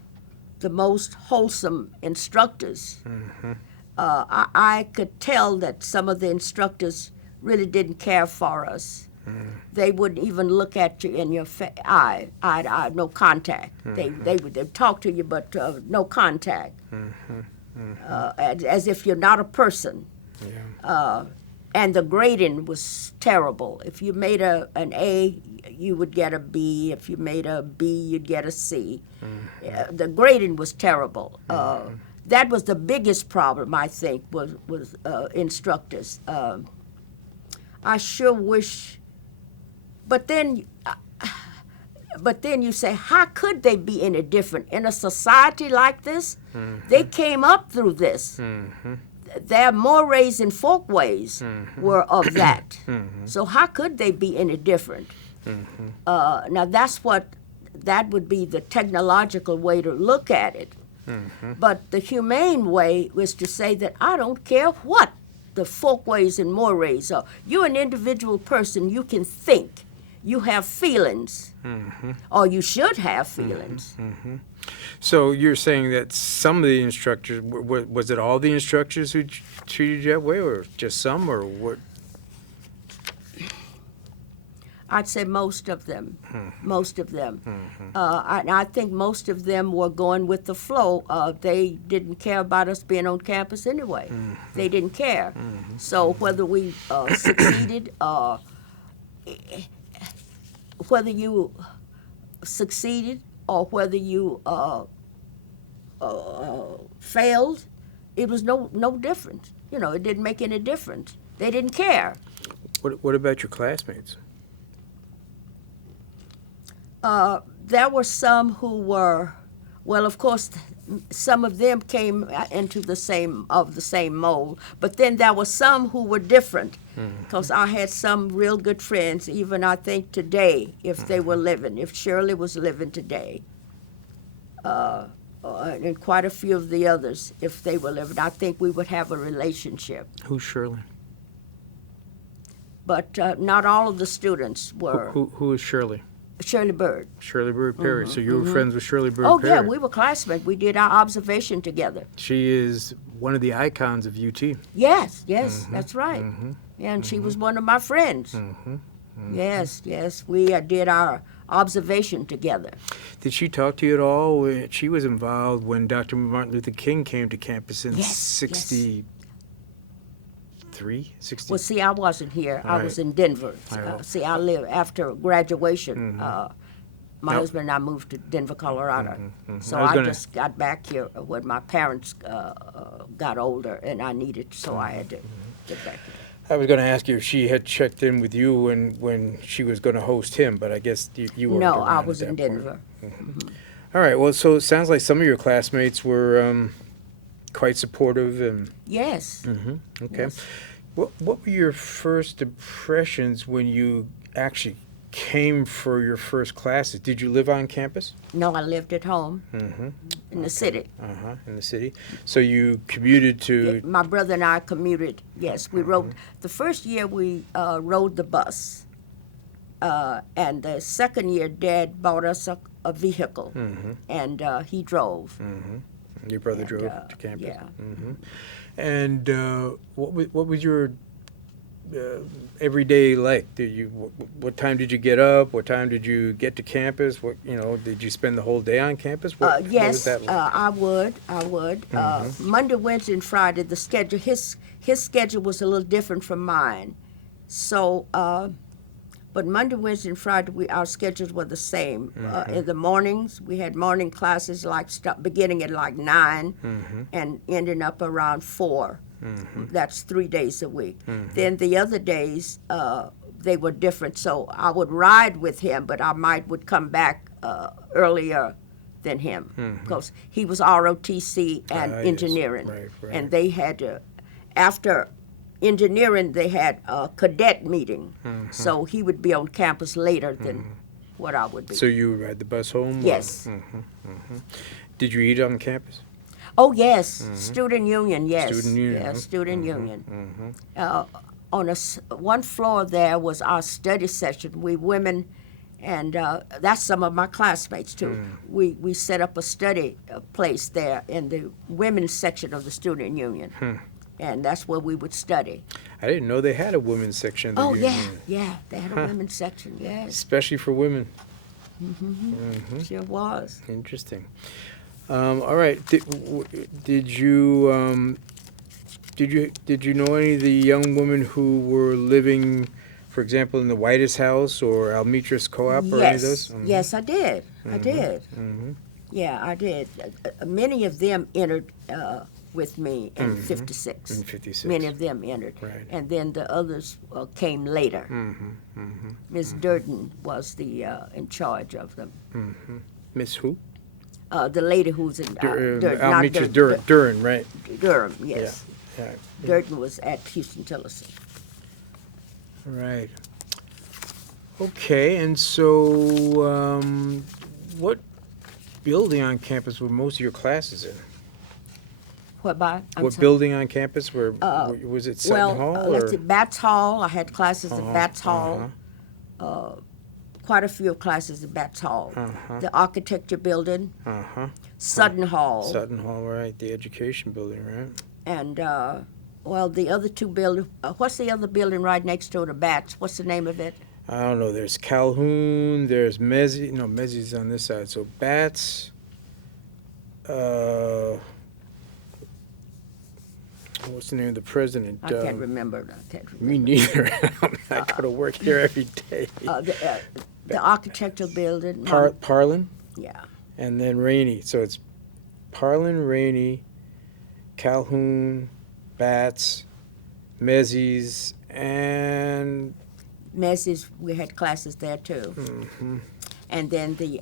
the most wholesome instructors, I could tell that some of the instructors really didn't care for us. They wouldn't even look at you in your eye, no contact. They would talk to you, but no contact, as if you're not a person. Yeah. And the grading was terrible. If you made an A, you would get a B. If you made a B, you'd get a C. The grading was terrible. That was the biggest problem, I think, was instructors. I sure wish. But then you say, how could they be any different? In a society like this, they came up through this. Their mores and folkways were of that. So how could they be any different? Now that would be the technological way to look at it. But the humane way was to say that I don't care what the folkways and mores are. You're an individual person. You can think. You have feelings, or you should have feelings. So you're saying that some of the instructors, was it all the instructors who treated you that way, or just some, or what? I'd say most of them. Mm-hmm. Most of them. I think most of them were going with the flow. They didn't care about us being on campus anyway. Mm-hmm. They didn't care. So whether we succeeded, whether you succeeded or whether you failed, it was no difference. You know, it didn't make any difference. They didn't care. What about your classmates? There were some who were, well, of course, some of them came into the same mold, but then there were some who were different, because I had some real good friends, even I think today, if they were living, if Shirley was living today, and quite a few of the others, if they were living, I think we would have a relationship. Who's Shirley? But not all of the students were. Who is Shirley? Shirley Bird. Shirley Bird Perry. So you were friends with Shirley Bird Oh, Perry? yeah, we were classmates. We did our observation together. She is one of the icons of UT. Yes, that's right. And she was one of my friends. Yes, we did our observation together. Did she talk to you at all? She was involved when Dr. Martin Luther King came to campus in Yes, 63? 60? Well, see, I wasn't here. I was in Denver. See, I lived after graduation. My husband and I moved to Denver, Colorado. So I just got back here when my parents got older, and I needed, so I had to get back here. I was going to ask you if she had checked in with you when she was going to host him, but I guess you weren't No, around I at was that in point. Denver. All right. Well, so it sounds like some of your classmates were quite supportive and. Yes. Okay. Yes. What were your first impressions when you actually came for your first classes? Did you live on campus? No, I lived at home in the city. In the city. So you commuted to. My brother and I commuted. Yes, we rode. The first year we rode the bus, and the second year Dad bought us a vehicle, and he drove. Your brother drove to campus. Yeah. And what was your everyday like? What time did you get up? What time did you get to campus? Did you spend the whole day on campus? What was Yes, that like? I would. Monday, Wednesday, and Friday, the schedule. His schedule was a little different from mine, so. But Monday, Wednesday, and Friday, our schedules were the same. In the mornings, we had morning classes beginning at like 9 and ending up around 4. That's 3 days a week. Then the other days, they were different. So I would ride with him, but I would come back earlier than him because he was ROTC and engineering. Right. And they had to, after engineering, they had a cadet meeting, so he would be on campus later than what I would be. So you ride the bus home? Yes. Did you eat on campus? Oh, yes, student union, yes. Student union, Yes, student union. On one floor there was our study session. We women, and that's some of my classmates too. We set up a study place there in the women's section of the student union. And that's where we would study. I didn't know they had a women's section of the union. Yeah, they had a women's section, yes. Especially for women. Sure was. Interesting. All right. Did you know any of the young women who were living, for example, in the Whitus House or Almitras Co-op or any of those? Yes, I did. I did. Yeah, I did. Many of them entered with me in 56. In 56. Many of them entered. Right. And then the others came later. Ms. Durden was the in charge of them. Miss who? The lady who's in Durden. Almitras Durden, right? Durham, yes. Yeah. Durden was at Houston Tillotson. Right. Okay, and so what building on campus were most of your classes in? What building on campus was it Sutton Hall? Let's see, Batts Hall. I had classes at Batts Hall. Quite a few classes at Batts Hall. The architecture building. Sutton Hall. Sutton Hall, right? The education building, right? And the other two buildings. What's the other building right next door to Batts? What's the name of it? I don't know, there's Calhoun, there's Mezzi, no, Mezzi's on this side, so Batts, what's the name of the president? I can't remember. I can't remember. Me neither. I go to work here every day. The architectural building. Parlin, Yeah. and then Rainey, so it's Parlin, Rainey, Calhoun, Batts, Mezzi's, and Message, we had classes there too. And then the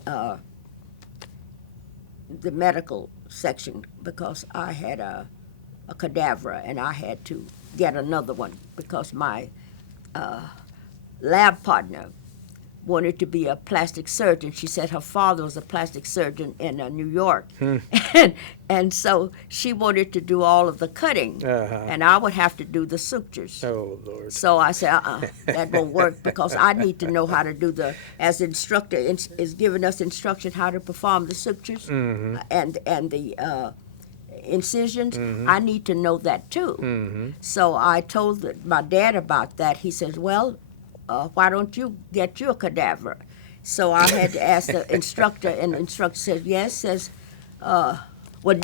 medical section, because I had a cadaver and I had to get another one because my lab partner wanted to be a plastic surgeon. She said her father was a plastic surgeon in New York. And so she wanted to do all of the cutting, and I would have to do the sutures. oh Lord. So I said, that won't work because I need to know how to do as the instructor is giving us instruction how to perform the sutures and the incisions, I need to know that too. So I told my dad about that. He says, well, why don't you get you a cadaver? So I had to ask the instructor, and the instructor said, yes, says, well,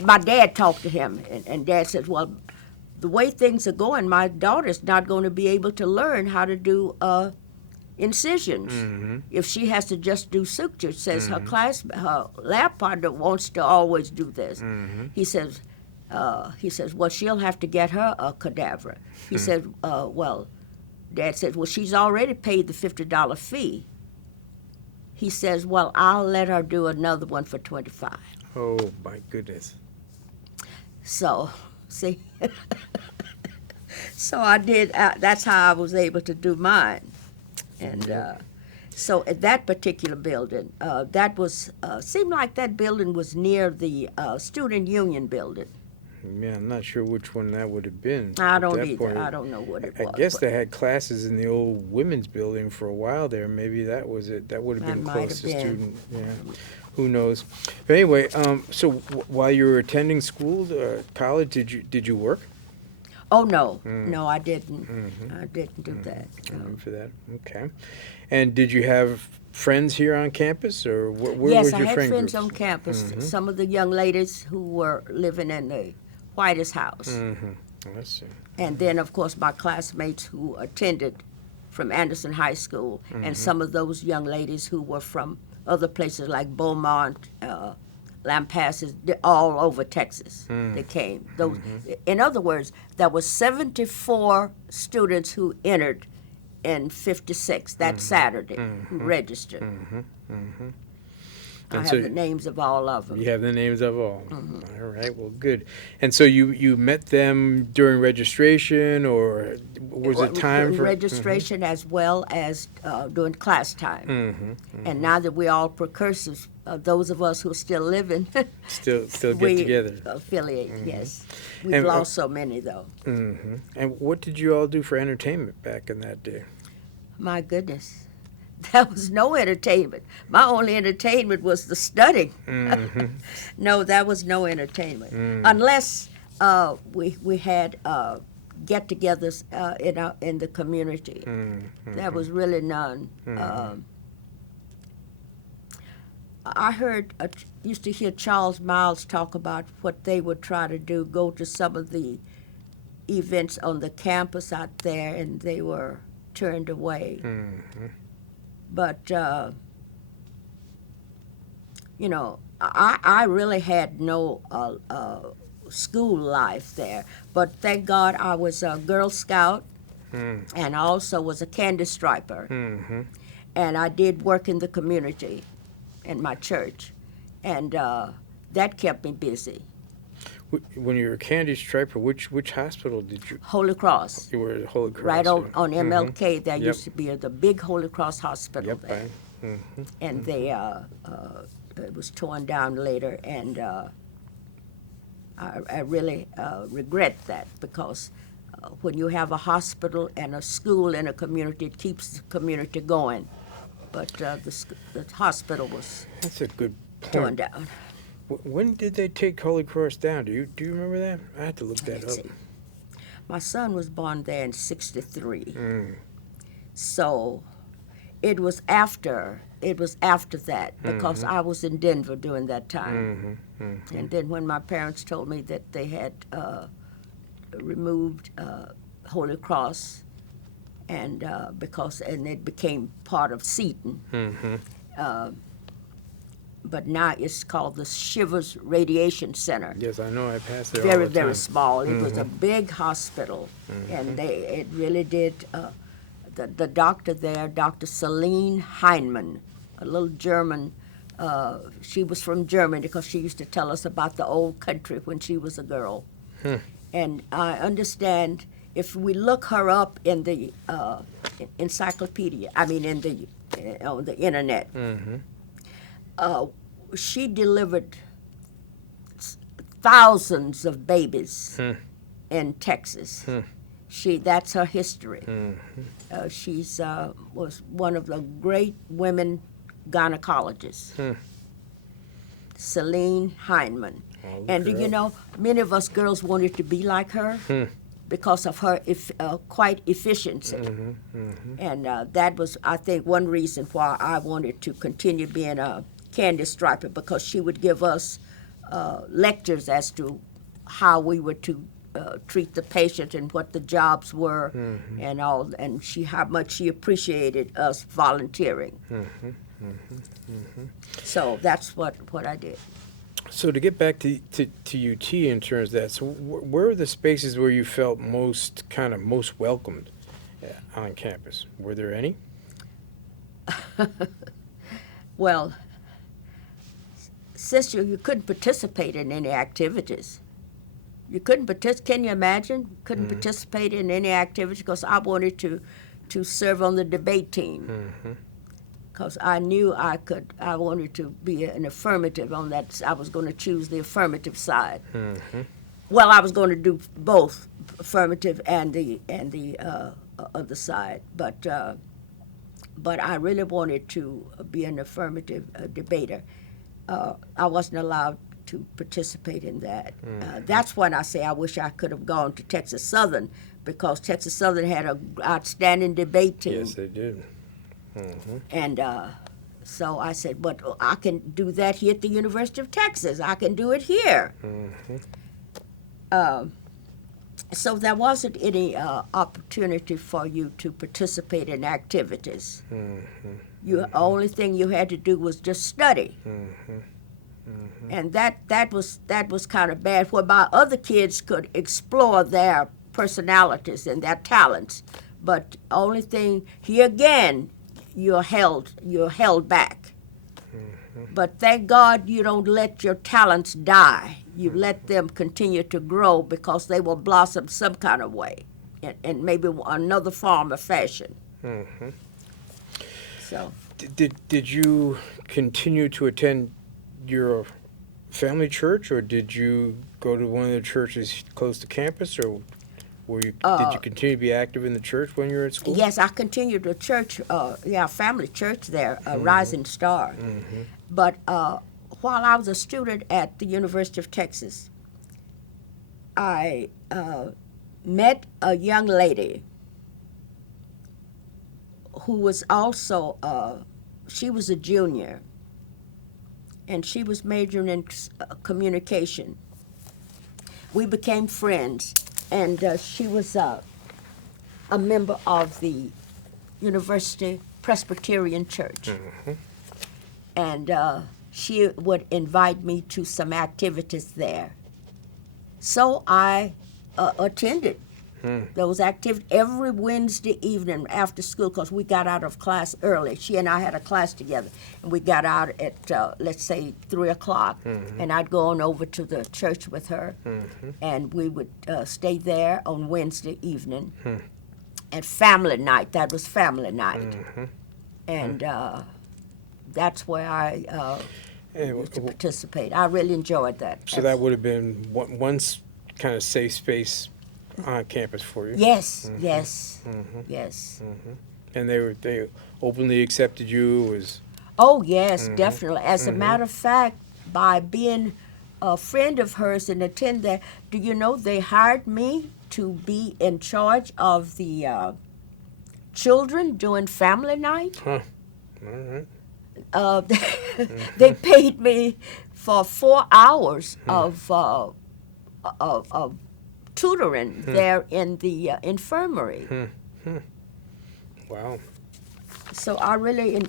my dad talked to him, and Dad says, well, the way things are going, my daughter's not going to be able to learn how to do incisions if she has to just do sutures. Says her lab partner wants to always do this. He says, well, she'll have to get her a cadaver. He said, well, Dad said, well, she's already paid the $50 fee. He says, well, I'll let her do another one for $25. Oh my goodness. So, see, so I did. That's how I was able to do mine, and so at that particular building, that was seemed like that building was near the student union building. Yeah, I'm not sure which one that would have been. I at don't that either. point. I don't know what it was. I guess but they had classes in the old women's building for a while there. Maybe that was it. That would have That been might close have to been. student. Yeah, who knows? But anyway, so while you were attending school, college, did you work? Oh no, no, I didn't. I didn't do that. No. For that, okay. And did you have friends here on campus, or where Yes, was I your had friend friends groups? on campus. Some of the young ladies who were living in the Whitest House. Let's see. And then, of course, my classmates who attended from Anderson High School, and some of those young ladies who were from other places like Beaumont, Lampasas, all over Texas. They came. Those, in other words, there were 74 students who entered in '56, that Saturday, who registered. I And have so the names of all of them. you have the names of all. All right, well, good. And so you met them during registration, or was it time for registration as well as during class time? And now that we're all precursors, those of us who are still living, still get we together? affiliate. Yes, we've And, lost so many though. And what did you all do for entertainment back in that day? My goodness. There was no entertainment. My only entertainment was the studying. No, that was no entertainment. Unless we had get-togethers in the community. There was really none. I used to hear Charles Miles talk about what they would try to do, go to some of the events on the campus out there, and they were turned away. But, you know, I really had no school life there. But thank God I was a Girl Scout and I also was a candy striper. And I did work in the community in my church. And that kept me busy. When you were a candy striper, which hospital did you? Holy Cross. You were at Holy Cross. Right on yeah. MLK, there Yep. used to be the big Holy Cross Hospital Yep. there. And they it was torn down later, and I really regret that, because when you have a hospital and a school in a community, it keeps the community going. But the hospital was That's a good torn point. down. When did they take Holy Cross down? Do you remember that? I had to look that Let's up. see. My son was born there in '63. Mm. So It was after that, because I was in Denver during that time. And then when my parents told me that they had removed Holy Cross, and and it became part of Seton. But now it's called the Shivers Radiation Center. Yes, I know. I passed there all Very, the very time. small. It was a big hospital, and it really did. The doctor there, Dr. Celine Heinemann, a little German. She was from Germany because she used to tell us about the old country when she was a girl. And I understand if we look her up in the encyclopedia, I mean on the internet, she delivered thousands of babies in Texas. That's her history. She's was one of the great women gynecologists, Celine Heinemann. And do you know, many of us girls wanted to be like her because of her quite efficiency. And that was, I think, one reason why I wanted to continue being a candy striper, because she would give us lectures as to how we were to treat the patient and what the jobs were and all, and how much she appreciated us volunteering. So that's what I did. So to get back to UT in terms of that, so where are the spaces where you felt most welcomed on campus? Were there any? Well, sister, you couldn't participate in any activities. You couldn't participate. Can you imagine? Couldn't participate in any activities because I wanted to serve on the debate team. Because I knew I wanted to be an affirmative on that. I was going to choose the affirmative side. Well, I was going to do both affirmative and the other side, but I really wanted to be an affirmative debater. I wasn't allowed to participate in that. That's when I say I wish I could have gone to Texas Southern, because Texas Southern had an outstanding debate team. Yes, they did. And so I said, but I can do that here at the University of Texas. I can do it here. So there wasn't any opportunity for you to participate in activities. The only thing you had to do was just study. And that was kind of bad, whereby other kids could explore their personalities and their talents. But only thing, here again, you're held back. But thank God you don't let your talents die. You let them continue to grow, because they will blossom some kind of way, in maybe another form or fashion. So. Did you continue to attend your family church, or did you go to one of the churches close to campus, or did you continue to be active in the church when you were at school? Yes, I continued to church, family church there, Rising Star. But while I was a student at the University of Texas, I met a young lady who was also, she was a junior, and she was majoring in communication. We became friends. And she was a member of the University Presbyterian Church. And she would invite me to some activities there. So I attended those activities every Wednesday evening after school, because we got out of class early. She and I had a class together, and we got out at, let's say, 3 o'clock, and I'd go on over to the church with her, and we would stay there on Wednesday evening. And family night, that was family night. And that's where I used to participate. I really enjoyed that. So that would have been one kind of safe space on campus for you. Yes, yes. And they openly accepted you as. Oh yes, definitely. As a matter of fact, by being a friend of hers and attend there, do you know they hired me to be in charge of the children during family night? All right. They paid me for 4 hours of tutoring there in the infirmary. Wow. So I really,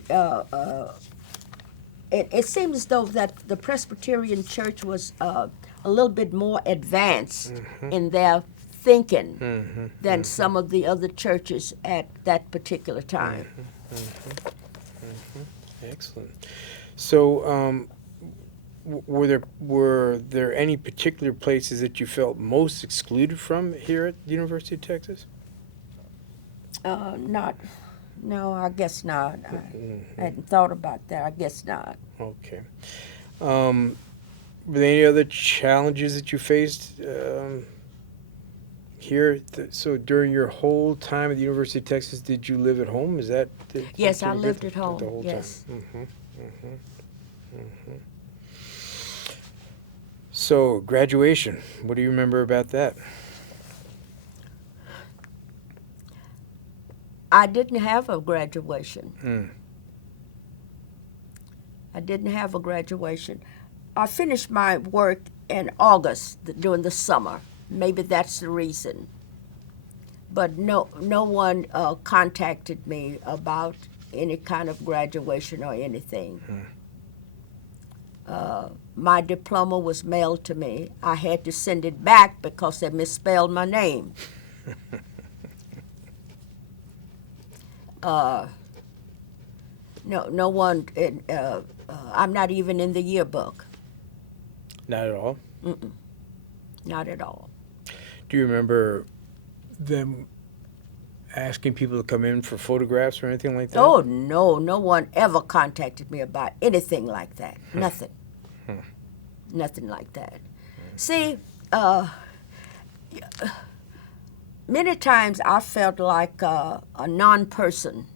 it seems as though that the Presbyterian Church was a little bit more advanced in their thinking than some of the other churches at that particular time. Excellent. So, were there any particular places that you felt most excluded from here at the University of Texas? No, I guess not. I hadn't thought about that. I guess not. Okay. Were there any other challenges that you faced here? So during your whole time at the University of Texas, did you live at home? Is that? Yes, something I you lived did at home. the whole Yes. time? So graduation, what do you remember about that? I didn't have a graduation. I didn't have a graduation. I finished my work in August during the summer. Maybe that's the reason. But no one contacted me about any kind of graduation or anything. My diploma was mailed to me. I had to send it back because they misspelled my name. No one. I'm not even in the yearbook. Not at all? Not at all. Do you remember them asking people to come in for photographs or anything like that? Oh, no one ever contacted me about anything like that. Nothing. Nothing like that. See, many times I felt like a non-person.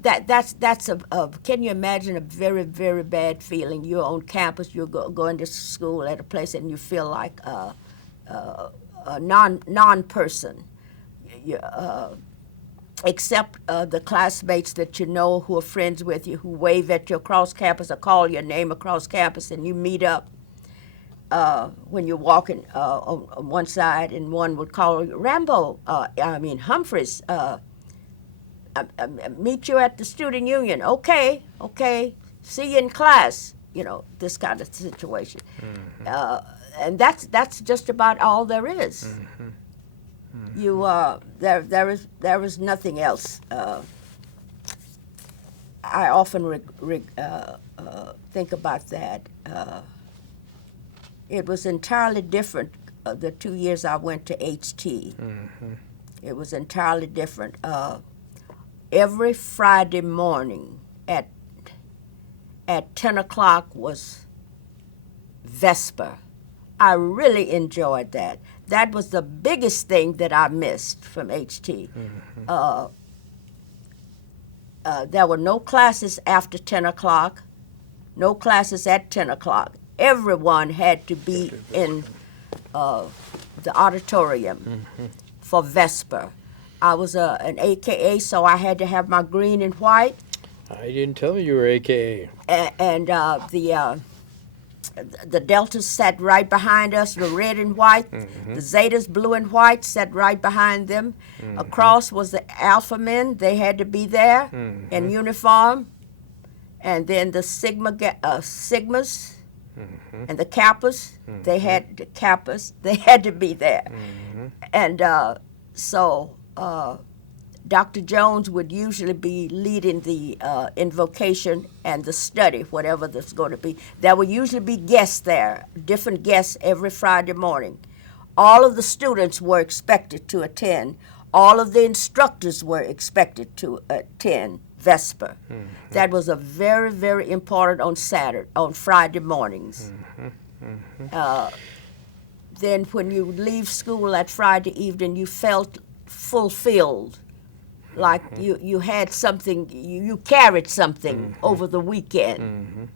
That's a can you imagine a very, very bad feeling? You're on campus, you're going to school at a place, and you feel like a non-person. Except the classmates that you know who are friends with you, who wave at you across campus or call your name across campus, and you meet up when you're walking on one side, and one would call you, Humphreys, meet you at the student union. Okay, see you in class. You know, this kind of situation. And that's just about all there is. There is nothing else. I often think about that. It was entirely different the 2 years I went to HT. It was entirely different. Every Friday morning at 10 o'clock was Vesper. I really enjoyed that. That was the biggest thing that I missed from HT. There were no classes after 10 o'clock, no classes at 10 o'clock. Everyone had to be in the auditorium for Vesper. I was an AKA, so I had to have my green and white. I didn't tell you were AKA. And the Deltas sat right behind us, the red and white. The Zetas, blue and white, sat right behind them. Across was the Alpha men. They had to be there in uniform. And then the Sigmas and the Kappas, they had to be there. And so Dr. Jones would usually be leading the invocation and the study, whatever that's going to be. There would usually be guests there, different guests every Friday morning. All of the students were expected to attend. All of the instructors were expected to attend Vesper. That was a very, very important on Friday mornings. Then when you leave school that Friday evening, you felt fulfilled, like you had something, you carried something over the weekend.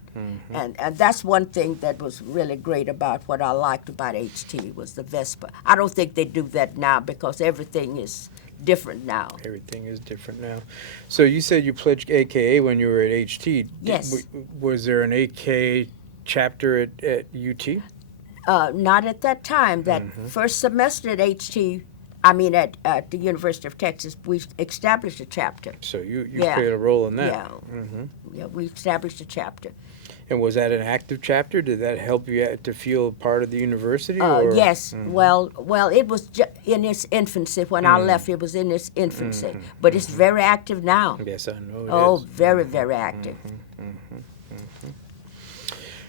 And that's one thing that was really great about what I liked about HT was the Vesper. I don't think they do that now because everything is different now. Everything is different now. So you said you pledged AKA when you were at HT. Yes. Was there an AKA chapter at UT? Not at that time. That first semester at at the University of Texas, we established a chapter. So you Yeah. played a role in that. Yeah. Yeah, we established a chapter. And was that an active chapter? Did that help you to feel part of the university? Or? Yes. Well, it was in its infancy. When I left, it was in its infancy. But it's very active now. Yes, I know it Oh, is. very, very active.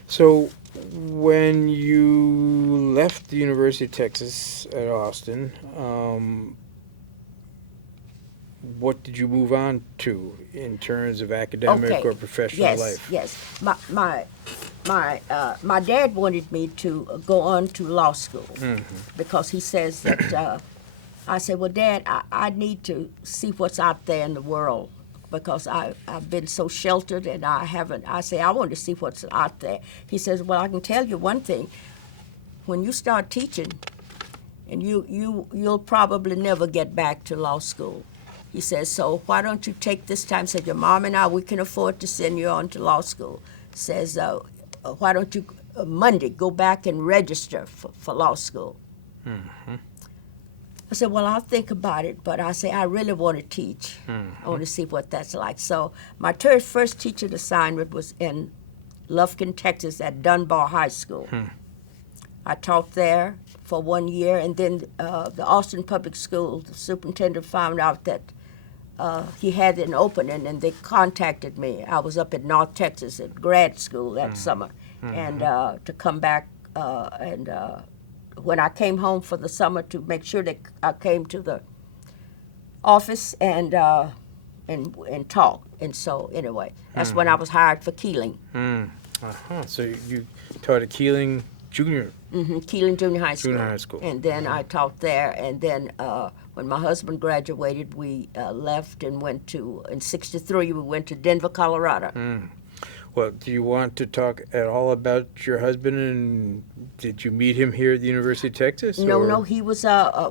So when you left the University of Texas at Austin, what did you move on to in terms of academic or professional life? Yes. My dad wanted me to go on to law school because he says that. I said, well, Dad, I need to see what's out there in the world because I've been so sheltered and I haven't. I say I want to see what's out there. He says, well, I can tell you one thing. When you start teaching, and you'll probably never get back to law school. He says, so why don't you take this time? Said, your mom and I, we can afford to send you on to law school. Says, why don't you Monday go back and register for law school? I said, well, I'll think about it, but I say I really want to teach. I want to see what that's like. So my first teaching assignment was in Lufkin, Texas at Dunbar High School. I taught there for 1 year, and then the Austin Public School, the superintendent found out that he had an opening, and they contacted me. I was up in North Texas at grad school that summer, and to come back when I came home for the summer to make sure that I came to the office and talk. And so anyway, that's when I was hired for Keeling. So you taught at Keeling Junior. Keeling Junior High School. Junior high school. And then I taught there. And then when my husband graduated, we left and went to, in '63, we went to Denver, Colorado. Well, do you want to talk at all about your husband, and did you meet him here at the University of Texas? No, he was,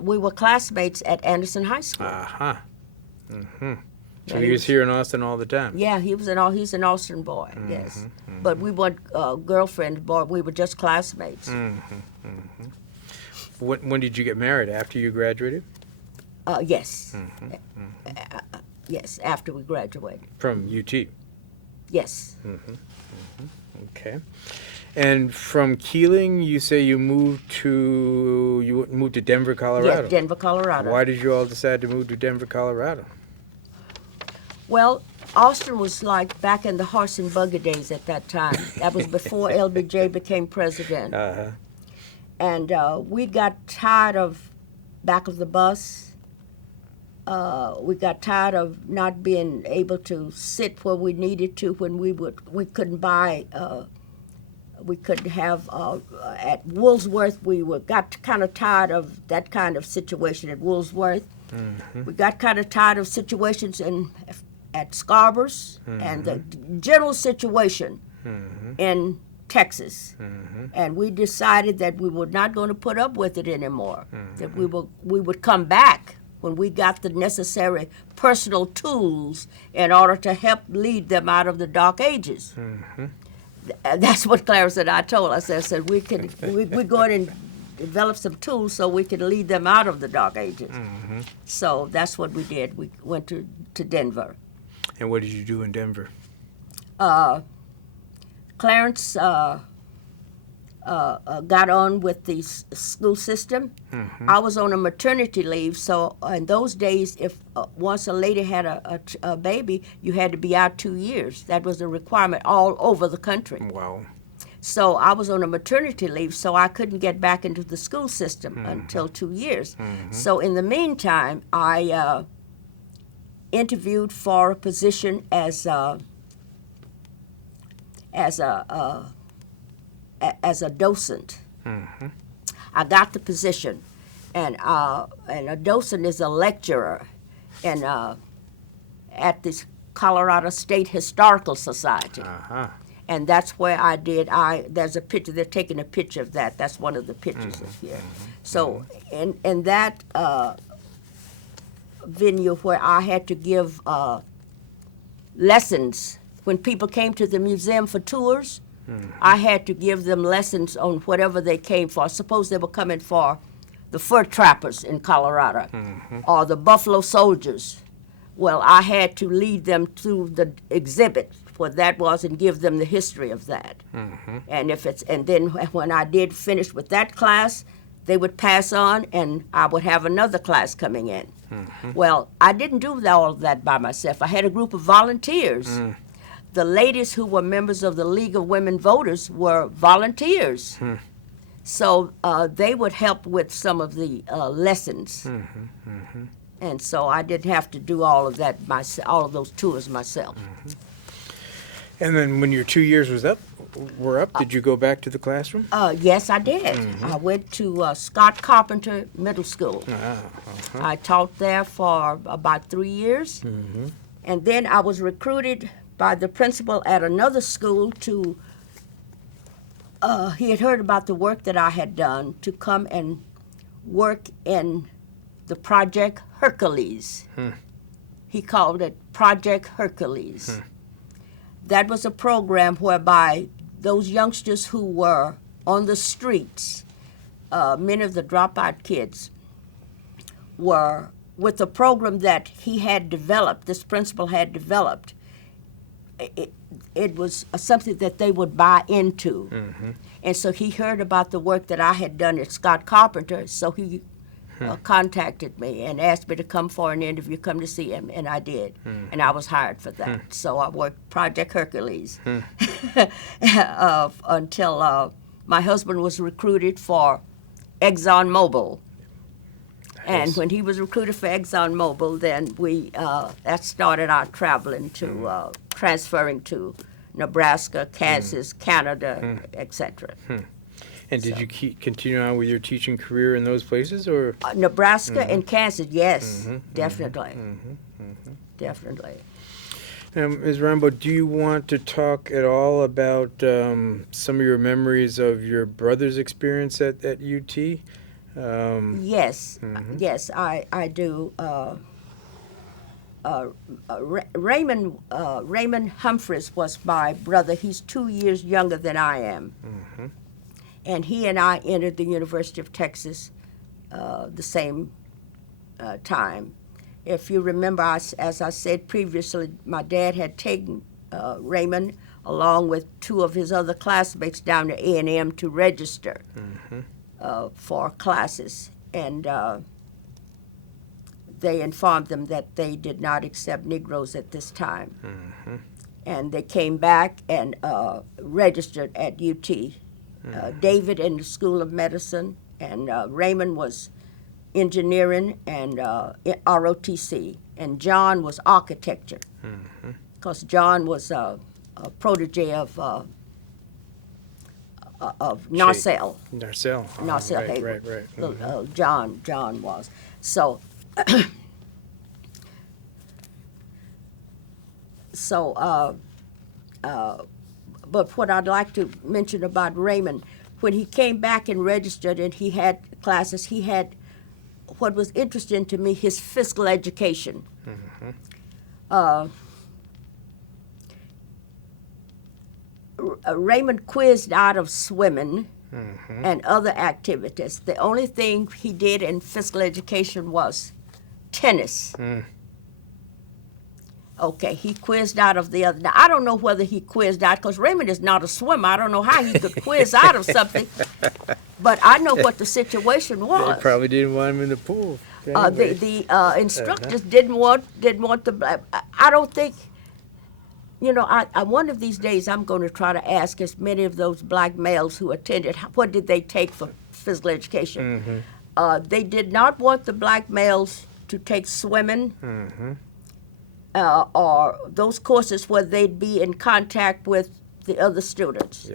we were classmates at Anderson High School. So he was here in Austin all the time? Yeah, he's an Austin boy, yes. But we weren't girlfriends, boy, we were just classmates. When did you get married? After you graduated? Yes. Yes, after we graduated. From UT? Yes. Okay. And from Keeling, you say you moved to Denver, Colorado? Yes, Denver, Colorado. Why did you all decide to move to Denver, Colorado? Well, Austin was like back in the horse and buggy days at that time. That was before LBJ became president. And we got tired of back of the bus. We got tired of not being able to sit where we needed to when we couldn't buy. We couldn't have at Woolsworth. Got kind of tired of that kind of situation at Woolsworth. We got kind of tired of situations at Scarborough's and the general situation in Texas. And we decided that we were not going to put up with it anymore. That we would come back when we got the necessary personal tools in order to help lead them out of the dark ages. That's what Clarence and I told us. I said we go in and develop some tools so we could lead them out of the dark ages. So that's what we did. We went to Denver. And what did you do in Denver? Clarence got on with the school system. I was on a maternity leave, so in those days, if once a lady had a baby, you had to be out 2 years. That was a requirement all over the country. Wow. So I was on a maternity leave, so I couldn't get back into the school system until 2 years. So in the meantime, I interviewed for a position as a docent. I got the position, and a docent is a lecturer at the Colorado State Historical Society. And that's where I did. There's a picture. They're taking a picture of that. That's one of the pictures here. So in that venue where I had to give lessons. When people came to the museum for tours, I had to give them lessons on whatever they came for. Suppose they were coming for the fur trappers in Colorado or the buffalo soldiers. Well, I had to lead them to the exhibit, what that was, and give them the history of that. And then when I did finish with that class, they would pass on, and I would have another class coming in. Well, I didn't do all of that by myself. I had a group of volunteers. The ladies who were members of the League of Women Voters were volunteers. So they would help with some of the lessons. And so I didn't have to do all of that all of those tours myself. And then when your 2 years were up, did you go back to the classroom? Yes, I did. I went to Scott Carpenter Middle School. I taught there for about 3 years. And then I was recruited by the principal at another school to, he had heard about the work that I had done, to come and work in the Project Hercules. He called it Project Hercules. That was a program whereby those youngsters who were on the streets, many of the dropout kids, were with a program that he had developed, this principal had developed. It was something that they would buy into. And so he heard about the work that I had done at Scott Carpenter, so he contacted me and asked me to come for an interview, come to see him, and I did. And I was hired for that. So I worked Project Hercules until my husband was recruited for ExxonMobil. And when he was recruited for ExxonMobil, then that started our traveling to, transferring to Nebraska, Kansas, Canada, etc. And did you continue on with your teaching career in those places, or? Nebraska and Kansas, yes, definitely. Definitely. Now, Ms. Rhambo, do you want to talk at all about some of your memories of your brother's experience at UT? Yes, yes, I do. Raymond Humphreys was my brother. He's 2 years younger than I am. And he and I entered the University of Texas the same time. If you remember, as I said previously, my dad had taken Raymond along with two of his other classmates down to A&M to register for classes. And they informed them that they did not accept Negroes at this time. And they came back and registered at UT. David in the School of Medicine, and Raymond was engineering and ROTC, and John was architecture, because John was a protege of Narcell. Narcell Haywood. Right. John was. So, but what I'd like to mention about Raymond, when he came back and registered and he had classes, he had, what was interesting to me, his physical education. Raymond quizzed out of swimming and other activities. The only thing he did in physical education was tennis. Okay, he quizzed out of the other. Now, I don't know whether he quizzed out, because Raymond is not a swimmer. I don't know how he could quiz out of something, but I know what the situation was. They probably didn't want him in the pool. The instructors didn't want the. I don't think. I one of these days I'm going to try to ask as many of those black males who attended, what did they take for physical education? They did not want the black males to take swimming. Or those courses where they'd be in contact with the other students.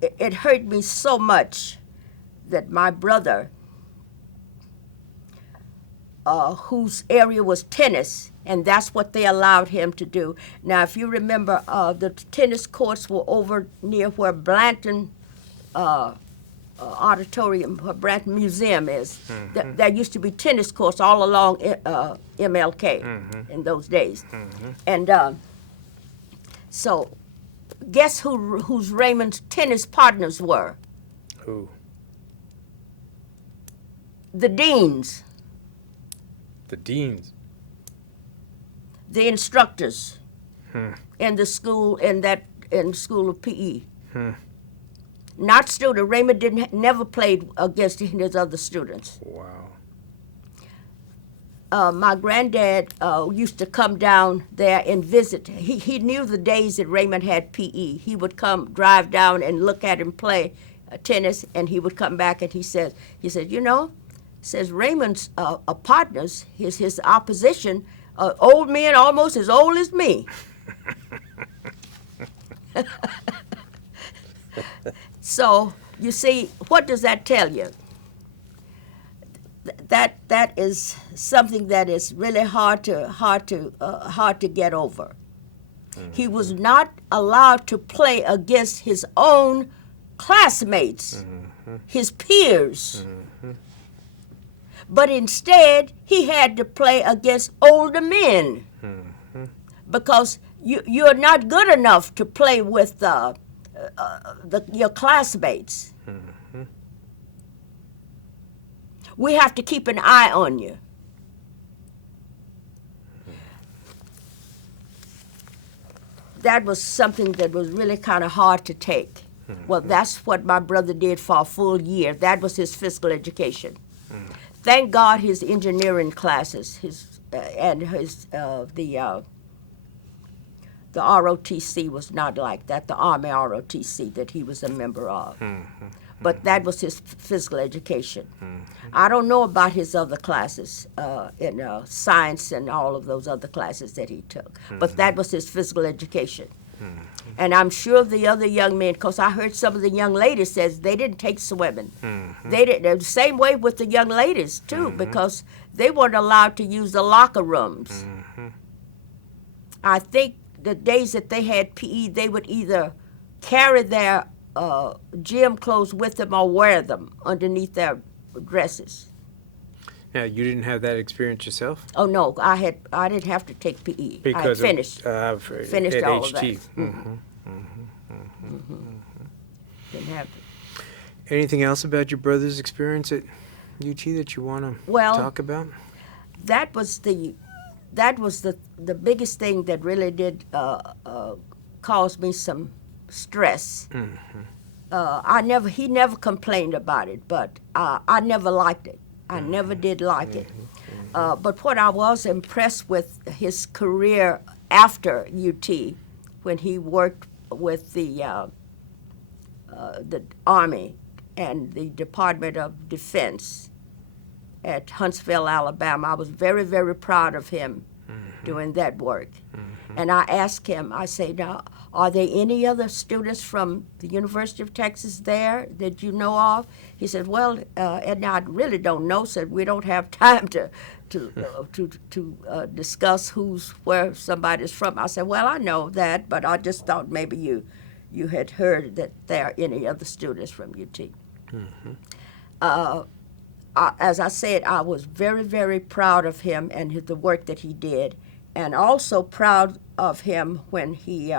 It hurt me so much that my brother, whose area was tennis, and that's what they allowed him to do. Now, if you remember, the tennis courts were over near where Blanton auditorium, where Branton Museum is. There used to be tennis courts all along MLK in those days. And so guess who's Raymond's tennis partners were? Who? The deans, The deans. the instructors Hmm. in the school, in school of PE. Hmm. Not student. Raymond never played against his other students. Wow. My granddad used to come down there and visit. He knew the days that Raymond had PE. He would drive down and look at him play tennis, and he would come back and he said, says Raymond's partners, his opposition, old men almost as old as me. So you see, what does that tell you? That is something that is really hard to get over. He was not allowed to play against his own classmates, his peers. But instead, he had to play against older men because you're not good enough to play with your classmates. We have to keep an eye on you. That was something that was really kind of hard to take. Well, that's what my brother did for a full year. That was his physical education. Thank God his engineering classes, the ROTC was not like that, the Army ROTC that he was a member of. But that was his physical education. I don't know about his other classes, in science and all of those other classes that he took, but that was his physical education. And I'm sure the other young men, because I heard some of the young ladies says they didn't take swimming. They didn't. The same way with the young ladies too, because they weren't allowed to use the locker rooms. I think the days that they had PE, they would either carry their gym clothes with them or wear them underneath their dresses. Now, you didn't have that experience yourself? Oh no, I didn't have to take PE. Because I had finished finished at all HT. of that. Didn't have to. Anything else about your brother's experience at UT that you want to talk about? That was the biggest thing that really did cause me some stress. He never complained about it, but I never liked it. I never did like it. But what I was impressed with his career after UT, when he worked with the Army and the Department of Defense at Huntsville, Alabama. I was very, very proud of him doing that work. And I asked him, I say, now, are there any other students from the University of Texas there that you know of? He said, well, Edna, I really don't know, said we don't have time to discuss where somebody's from. I said, well, I know that, but I just thought maybe you had heard that there are any other students from UT. As I said, I was very, very proud of him and the work that he did, and also proud of him when he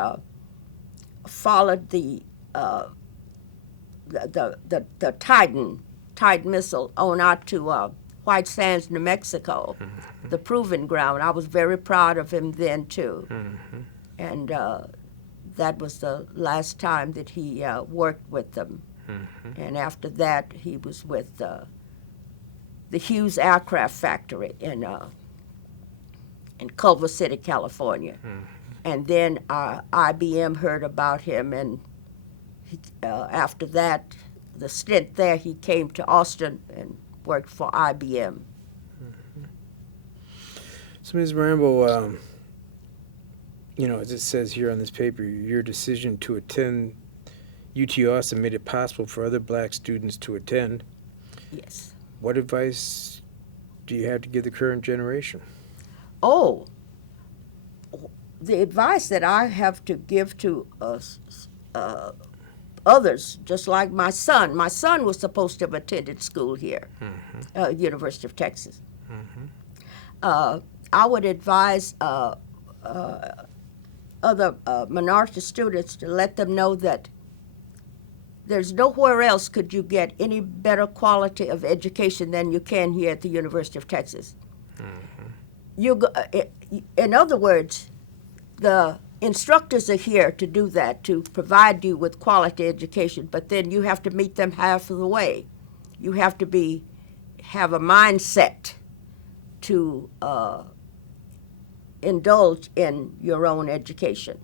followed the Titan missile on out to White Sands, New Mexico, the proving ground. I was very proud of him then too, and that was the last time that he worked with them. And after that, he was with the Hughes Aircraft Factory in Culver City, California. And then IBM heard about him, and after that, the stint there, he came to Austin and worked for IBM. So, Ms. Rhambo, as it says here on this paper, your decision to attend UT Austin made it possible for other black students to attend. Yes. What advice do you have to give the current generation? Oh, the advice that I have to give to others, just like my son. My son was supposed to have attended school here, University of Texas. I would advise other minority students to let them know that there's nowhere else could you get any better quality of education than you can here at the University of Texas. In other words, the instructors are here to do that, to provide you with quality education, but then you have to meet them half of the way. You have to have a mindset to indulge in your own education.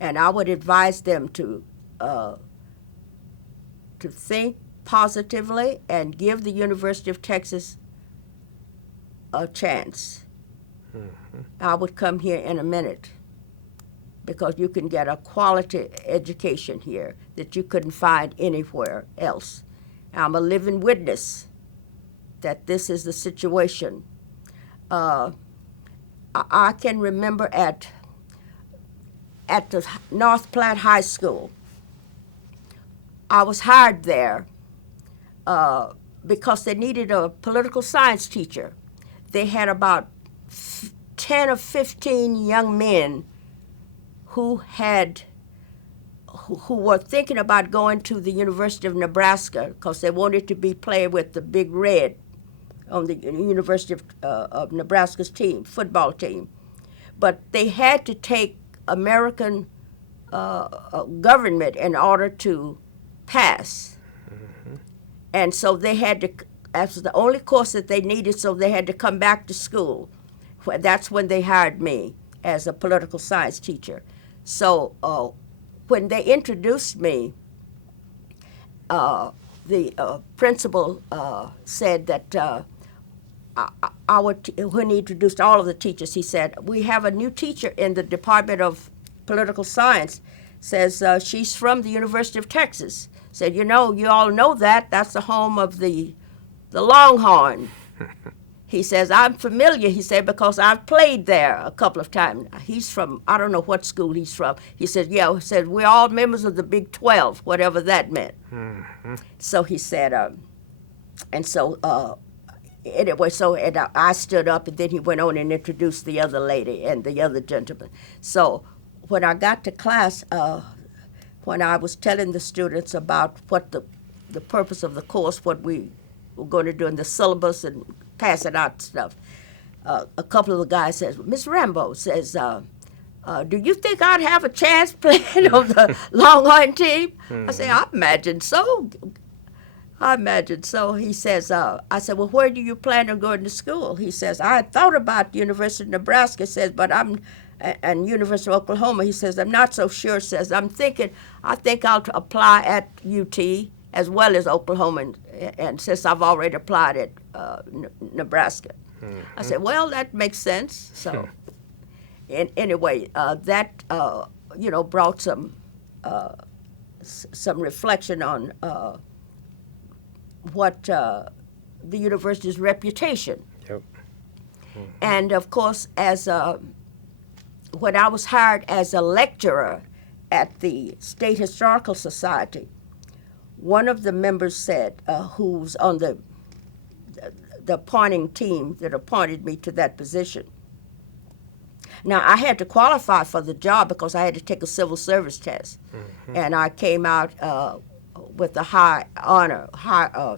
And I would advise them to think positively and give the University of Texas a chance. I would come here in a minute because you can get a quality education here that you couldn't find anywhere else. I'm a living witness that this is the situation. I can remember at the North Platte High School, I was hired there because they needed a political science teacher. They had about 10 or 15 young men who were thinking about going to the University of Nebraska because they wanted to be playing with the Big Red on the University of Nebraska's team, football team. But they had to take American government in order to pass. And so they had to, that was the only course that they needed, so they had to come back to school. That's when they hired me as a political science teacher. So when they introduced me, the principal said that when he introduced all of the teachers, he said, "We have a new teacher in the Department of Political Science." Says she's from the University of Texas. Said, you all know that. That's the home of the Longhorn. He says, I'm familiar, he said, because I've played there a couple of times. He's from, I don't know what school he's from. He said, yeah, he said, we're all members of the Big 12, whatever that meant. So he said, anyway, and I stood up, and then he went on and introduced the other lady and the other gentleman. So when I got to class, when I was telling the students about what the purpose of the course, what we were going to do in the syllabus and passing out stuff, a couple of the guys says, Miss Rhambo says, do you think I'd have a chance playing on the Longhorn team? I say, I imagine so. He says, I said, well, where do you plan on going to school? He says, I thought about the University of Nebraska, says, but and University of Oklahoma. He says, I'm not so sure, says, I think I'll apply at UT as well as Oklahoma, and since I've already applied at Nebraska. I said, well, that makes sense. So anyway, that, brought some reflection on what the university's reputation. Yep. And of course, when I was hired as a lecturer at the State Historical Society, one of the members said, who's on the appointing team that appointed me to that position. Now, I had to qualify for the job because I had to take a civil service test, and I came out with a high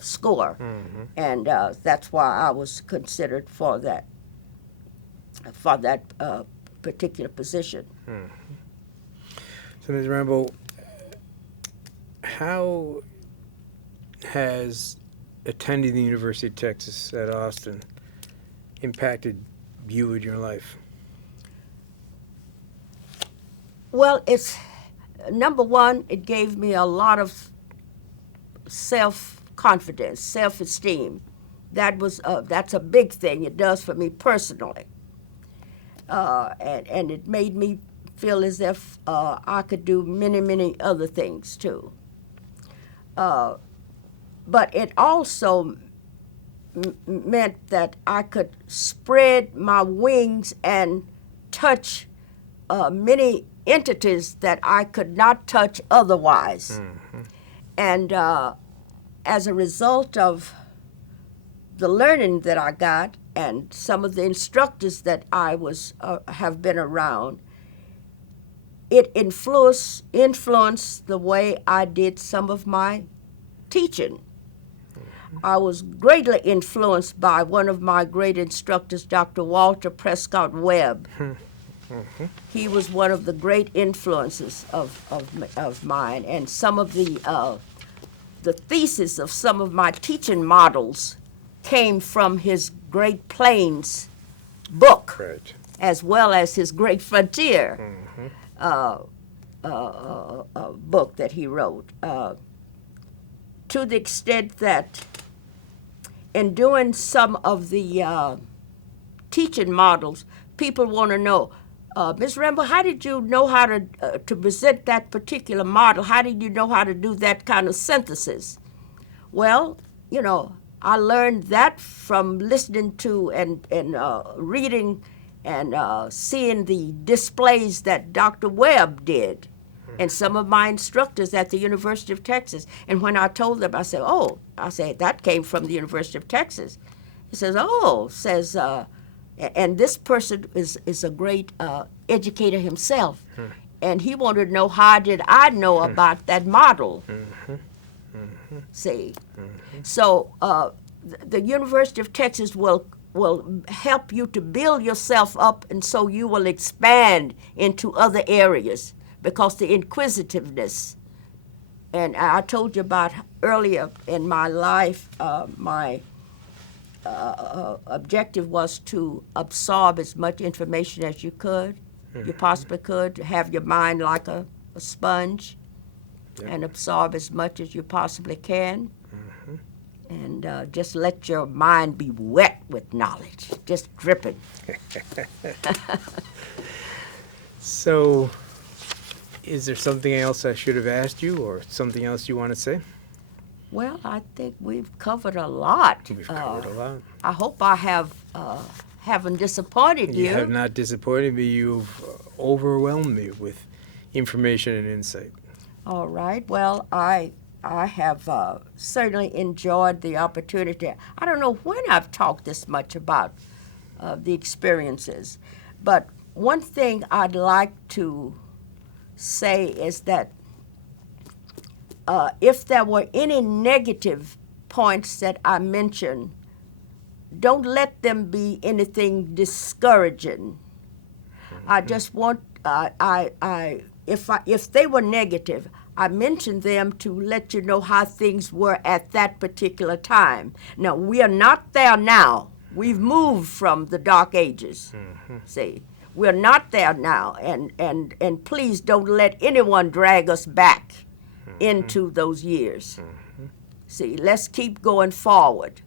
score, and that's why I was considered for that particular position. So, Ms. Rhambo, how has attending the University of Texas at Austin impacted you in your life? Well, it's number one, it gave me a lot of self-confidence, self-esteem. That's a big thing. It does for me personally, and it made me feel as if I could do many, many other things too. But it also meant that I could spread my wings and touch many entities that I could not touch otherwise. And as a result of the learning that I got and some of the instructors that I have been around, it influenced the way I did some of my teaching. I was greatly influenced by one of my great instructors, Dr. Walter Prescott Webb. He was one of the great influences of mine, and some of the thesis of some of my teaching models came from his Great Plains book, Right. as well as his Great Frontier book that he wrote. To the extent that in doing some of the teaching models, people want to know, Ms. Rhambo, how did you know how to present that particular model? How did you know how to do that kind of synthesis? Well, you know, I learned that from listening to and reading and seeing the displays that Dr. Webb did and some of my instructors at the University of Texas. And when I told them, I said, that came from the University of Texas. He says, and this person is a great educator himself. And he wanted to know, how did I know about that model? See? So the University of Texas will help you to build yourself up, and so you will expand into other areas, because the inquisitiveness, and I told you about earlier in my life, my objective was to absorb as much information as you possibly could, to have your mind like a sponge, and absorb as much as you possibly can. And just let your mind be wet with knowledge, just dripping. So, is there something else I should have asked you, or something else you want to say? Well, I think we've covered a lot. We've covered a lot. I hope I haven't disappointed you. You have not disappointed me. You've overwhelmed me with information and insight. All right. Well, I have certainly enjoyed the opportunity. I don't know when I've talked this much about the experiences, but one thing I'd like to say is that if there were any negative points that I mentioned, don't let them be anything discouraging. I just want, if they were negative, I mentioned them to let you know how things were at that particular time. Now, we are not there now. We've moved from the Dark Ages. See, we're not there now, and please don't let anyone drag us back into those years. See, let's keep going forward.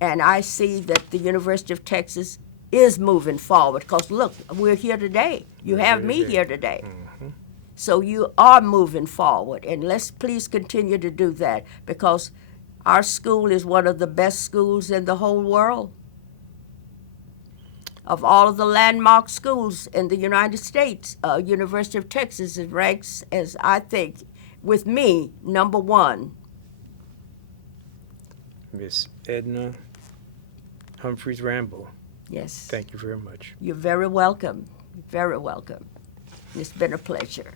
And I see that the University of Texas is moving forward, because look, we're here today. You have me here today. So you are moving forward, and let's please continue to do that, because our school is one of the best schools in the whole world. Of all of the landmark schools in the United States, University of Texas ranks as, I think, with me, number one. Miss Edna Humphreys Rhambo, Yes. thank you very much. You're very welcome. Very welcome. It's been a pleasure.